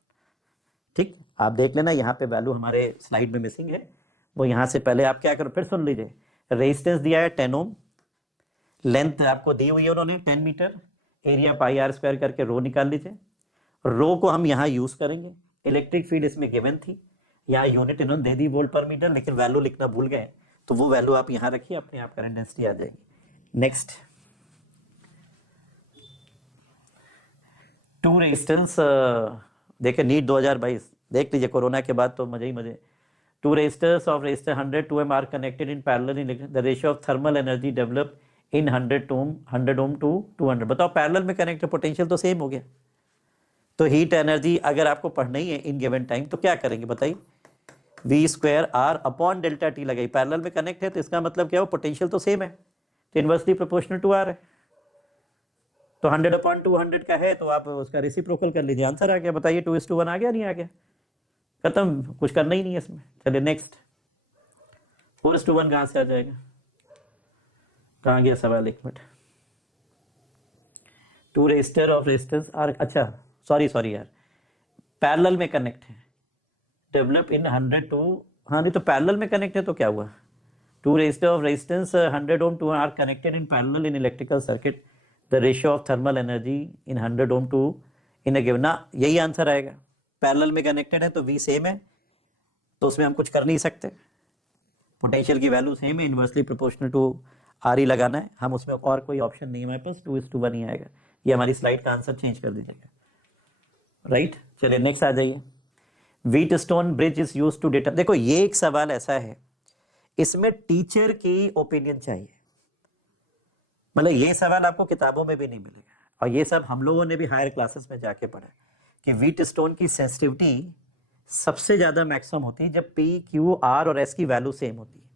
ठीक, आप देख लेना यहाँ पे वैल्यू हमारे स्लाइड में मिसिंग है, वो यहाँ से पहले आप क्या करो, फिर सुन लीजिए। रेजिस्टेंस दिया है 10 ओम, लेंथ आपको दी हुई है उन्होंने 10 meter, area pi R square करके रो निकाल लीजिए। रो को हम यहाँ यूज करेंगे, इलेक्ट्रिक फील्ड इसमें गिवन थी, यहाँ यूनिट इन्होंने दे दी वोल्ट पर मीटर, लेकिन वैल्यू लिखना भूल गए, तो वो वैल्यू आप यहाँ रखिए, अपने आप करंट डेंसिटी आ जाएगी। नेक्स्ट, टू रेजिस्टेंस, देखिए नीट 2022 देख लीजिए, कोरोना के बाद तो मजे ही मजे। Two resistors of resistor 100 2 ohm are connected in parallel in the ratio of thermal energy develop in 100 ohm to 200। बताओ पैरेलल में कनेक्ट, पोटेंशियल तो सेम हो गया, तो हीट एनर्जी अगर आपको पढ़ना ही है इन गिवन टाइम तो क्या करेंगे बताइए, V square R upon delta T लगाई। पैरेलल में कनेक्ट है तो इसका मतलब क्या हो, पोटेंशियल तो सेम है, तो इनवर्सली प्रोपोर्शनल टू आर है, तो 100 अपॉन 200 का है, तो आप उसका रेसिप्रोकल कर लीजिए, आंसर आ गया। बताइए 2:1 आ गया नहीं आ गया, खत्म, कुछ करना ही नहीं है इसमें। चलिए नेक्स्ट, 4:1 कहाँ से आ जाएगा, कहाँ गया सवाल, एक minute. Two resistor of resistance R, अच्छा सॉरी यार, पैरेलल में कनेक्ट है, डेवलप इन 100 टू, हाँ नहीं तो पैरेलल में कनेक्ट है तो क्या हुआ, two resistor of resistance 100 ohm to are connected in parallel in electrical circuit, the ratio of thermal energy in 100 ohm to in a given, ना यही आंसर आएगा। पैरेलल में कनेक्टेड है तो वी सेम है, तो उसमें हम कुछ कर नहीं सकते, पोटेंशियल की वैल्यू सेम है, इनवर्सली प्रोपोर्शनल टू आर ही लगाना है, हम उसमें और कोई ऑप्शन नहीं है हमारे पास, 2:1 ही आएगा। ये हमारी स्लाइड का आंसर चेंज कर दीजिएगा। राइट, चलिए नेक्स्ट आ जाइए। Wheatstone bridge is use to data, देखो ये एक सवाल ऐसा है, इसमें टीचर की ओपिनियन चाहिए, मतलब ये सवाल आपको किताबों में भी नहीं मिलेगा, और ये सब हम लोगों ने भी हायर क्लासेस में जाके पढ़ा कि व्हीट स्टोन की सेंसिटिविटी सबसे ज्यादा मैक्सिमम होती है जब P, Q, R और S की वैल्यू सेम होती है,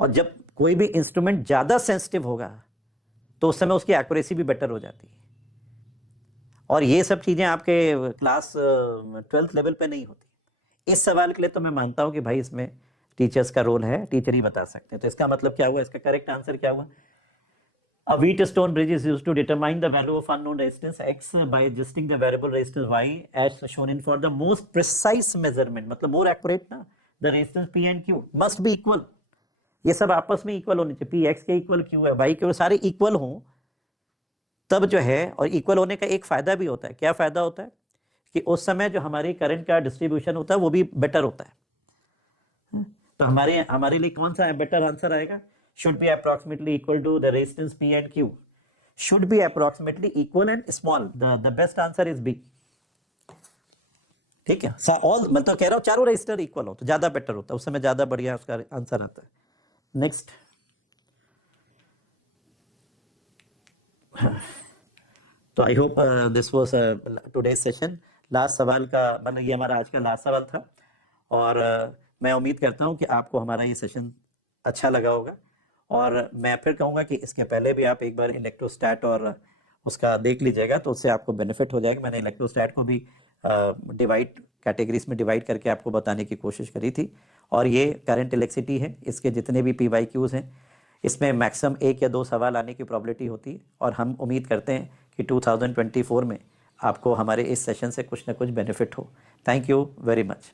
और जब कोई भी इंस्ट्रूमेंट ज्यादा सेंसिटिव होगा तो उस समय उसकी एक्यूरेसी भी बेटर हो जाती है, और ये सब चीजें आपके क्लास 12th लेवल पे नहीं होती। इस सवाल के लिए तो मैं मानता हूं कि भाई इसमें टीचर्स का रोल है, टीचर ही बता सकते हैं, तो इसका मतलब क्या हुआ, इसका करेक्ट आंसर क्या हुआ, a wheat stone bridge is used to determine the value of unknown resistance x by adjusting the variable resistance y as shown in for the most precise measurement, मतलब more accurate ना, the resistance p and q must be equal, ये सब आपस में equal होने चाहिए, p x के equal q है, y के सारे इक्वल हों तब जो है, और इक्वल होने का एक फायदा भी होता है, क्या फायदा होता है कि उस समय जो हमारी करंट का डिस्ट्रीब्यूशन होता है वो भी बेटर होता है, तो हमारे लिए कौन सा बेटर आंसर आएगा, should be approximately equal to the resistance P and Q, should be approximately equal and small, the best answer is B। ठीक है। ऑल मैं तो कह रहा हूँ चारों रजिस्टर इक्वल हो तो ज़्यादा बेटर होता है, उस समय ज़्यादा बढ़िया उसका आंसर आता है। नेक्स्ट, तो I hope this was today's session. Last सवाल का मतलब ये हमारा आज का लास्ट सवाल था, और मैं उम्मीद करता हूँ कि आपको हमारा ये सेशन अच्छा लगा होगा। और मैं फिर कहूँगा कि इसके पहले भी आप एक बार इलेक्ट्रोस्टैट और उसका देख लीजिएगा, तो उससे आपको बेनिफिट हो जाएगा। मैंने इलेक्ट्रोस्टैट को भी डिवाइड कैटेगरीज में डिवाइड करके आपको बताने की कोशिश करी थी। और ये करंट इलेक्ट्रिसिटी है, इसके जितने भी PYQs हैं इसमें मैक्सिमम 1 या 2 सवाल आने की प्रॉबिलिटी होती है, और हम उम्मीद करते हैं कि 2024 में आपको हमारे इस सेशन से कुछ ना कुछ बेनिफिट हो। Thank you very much.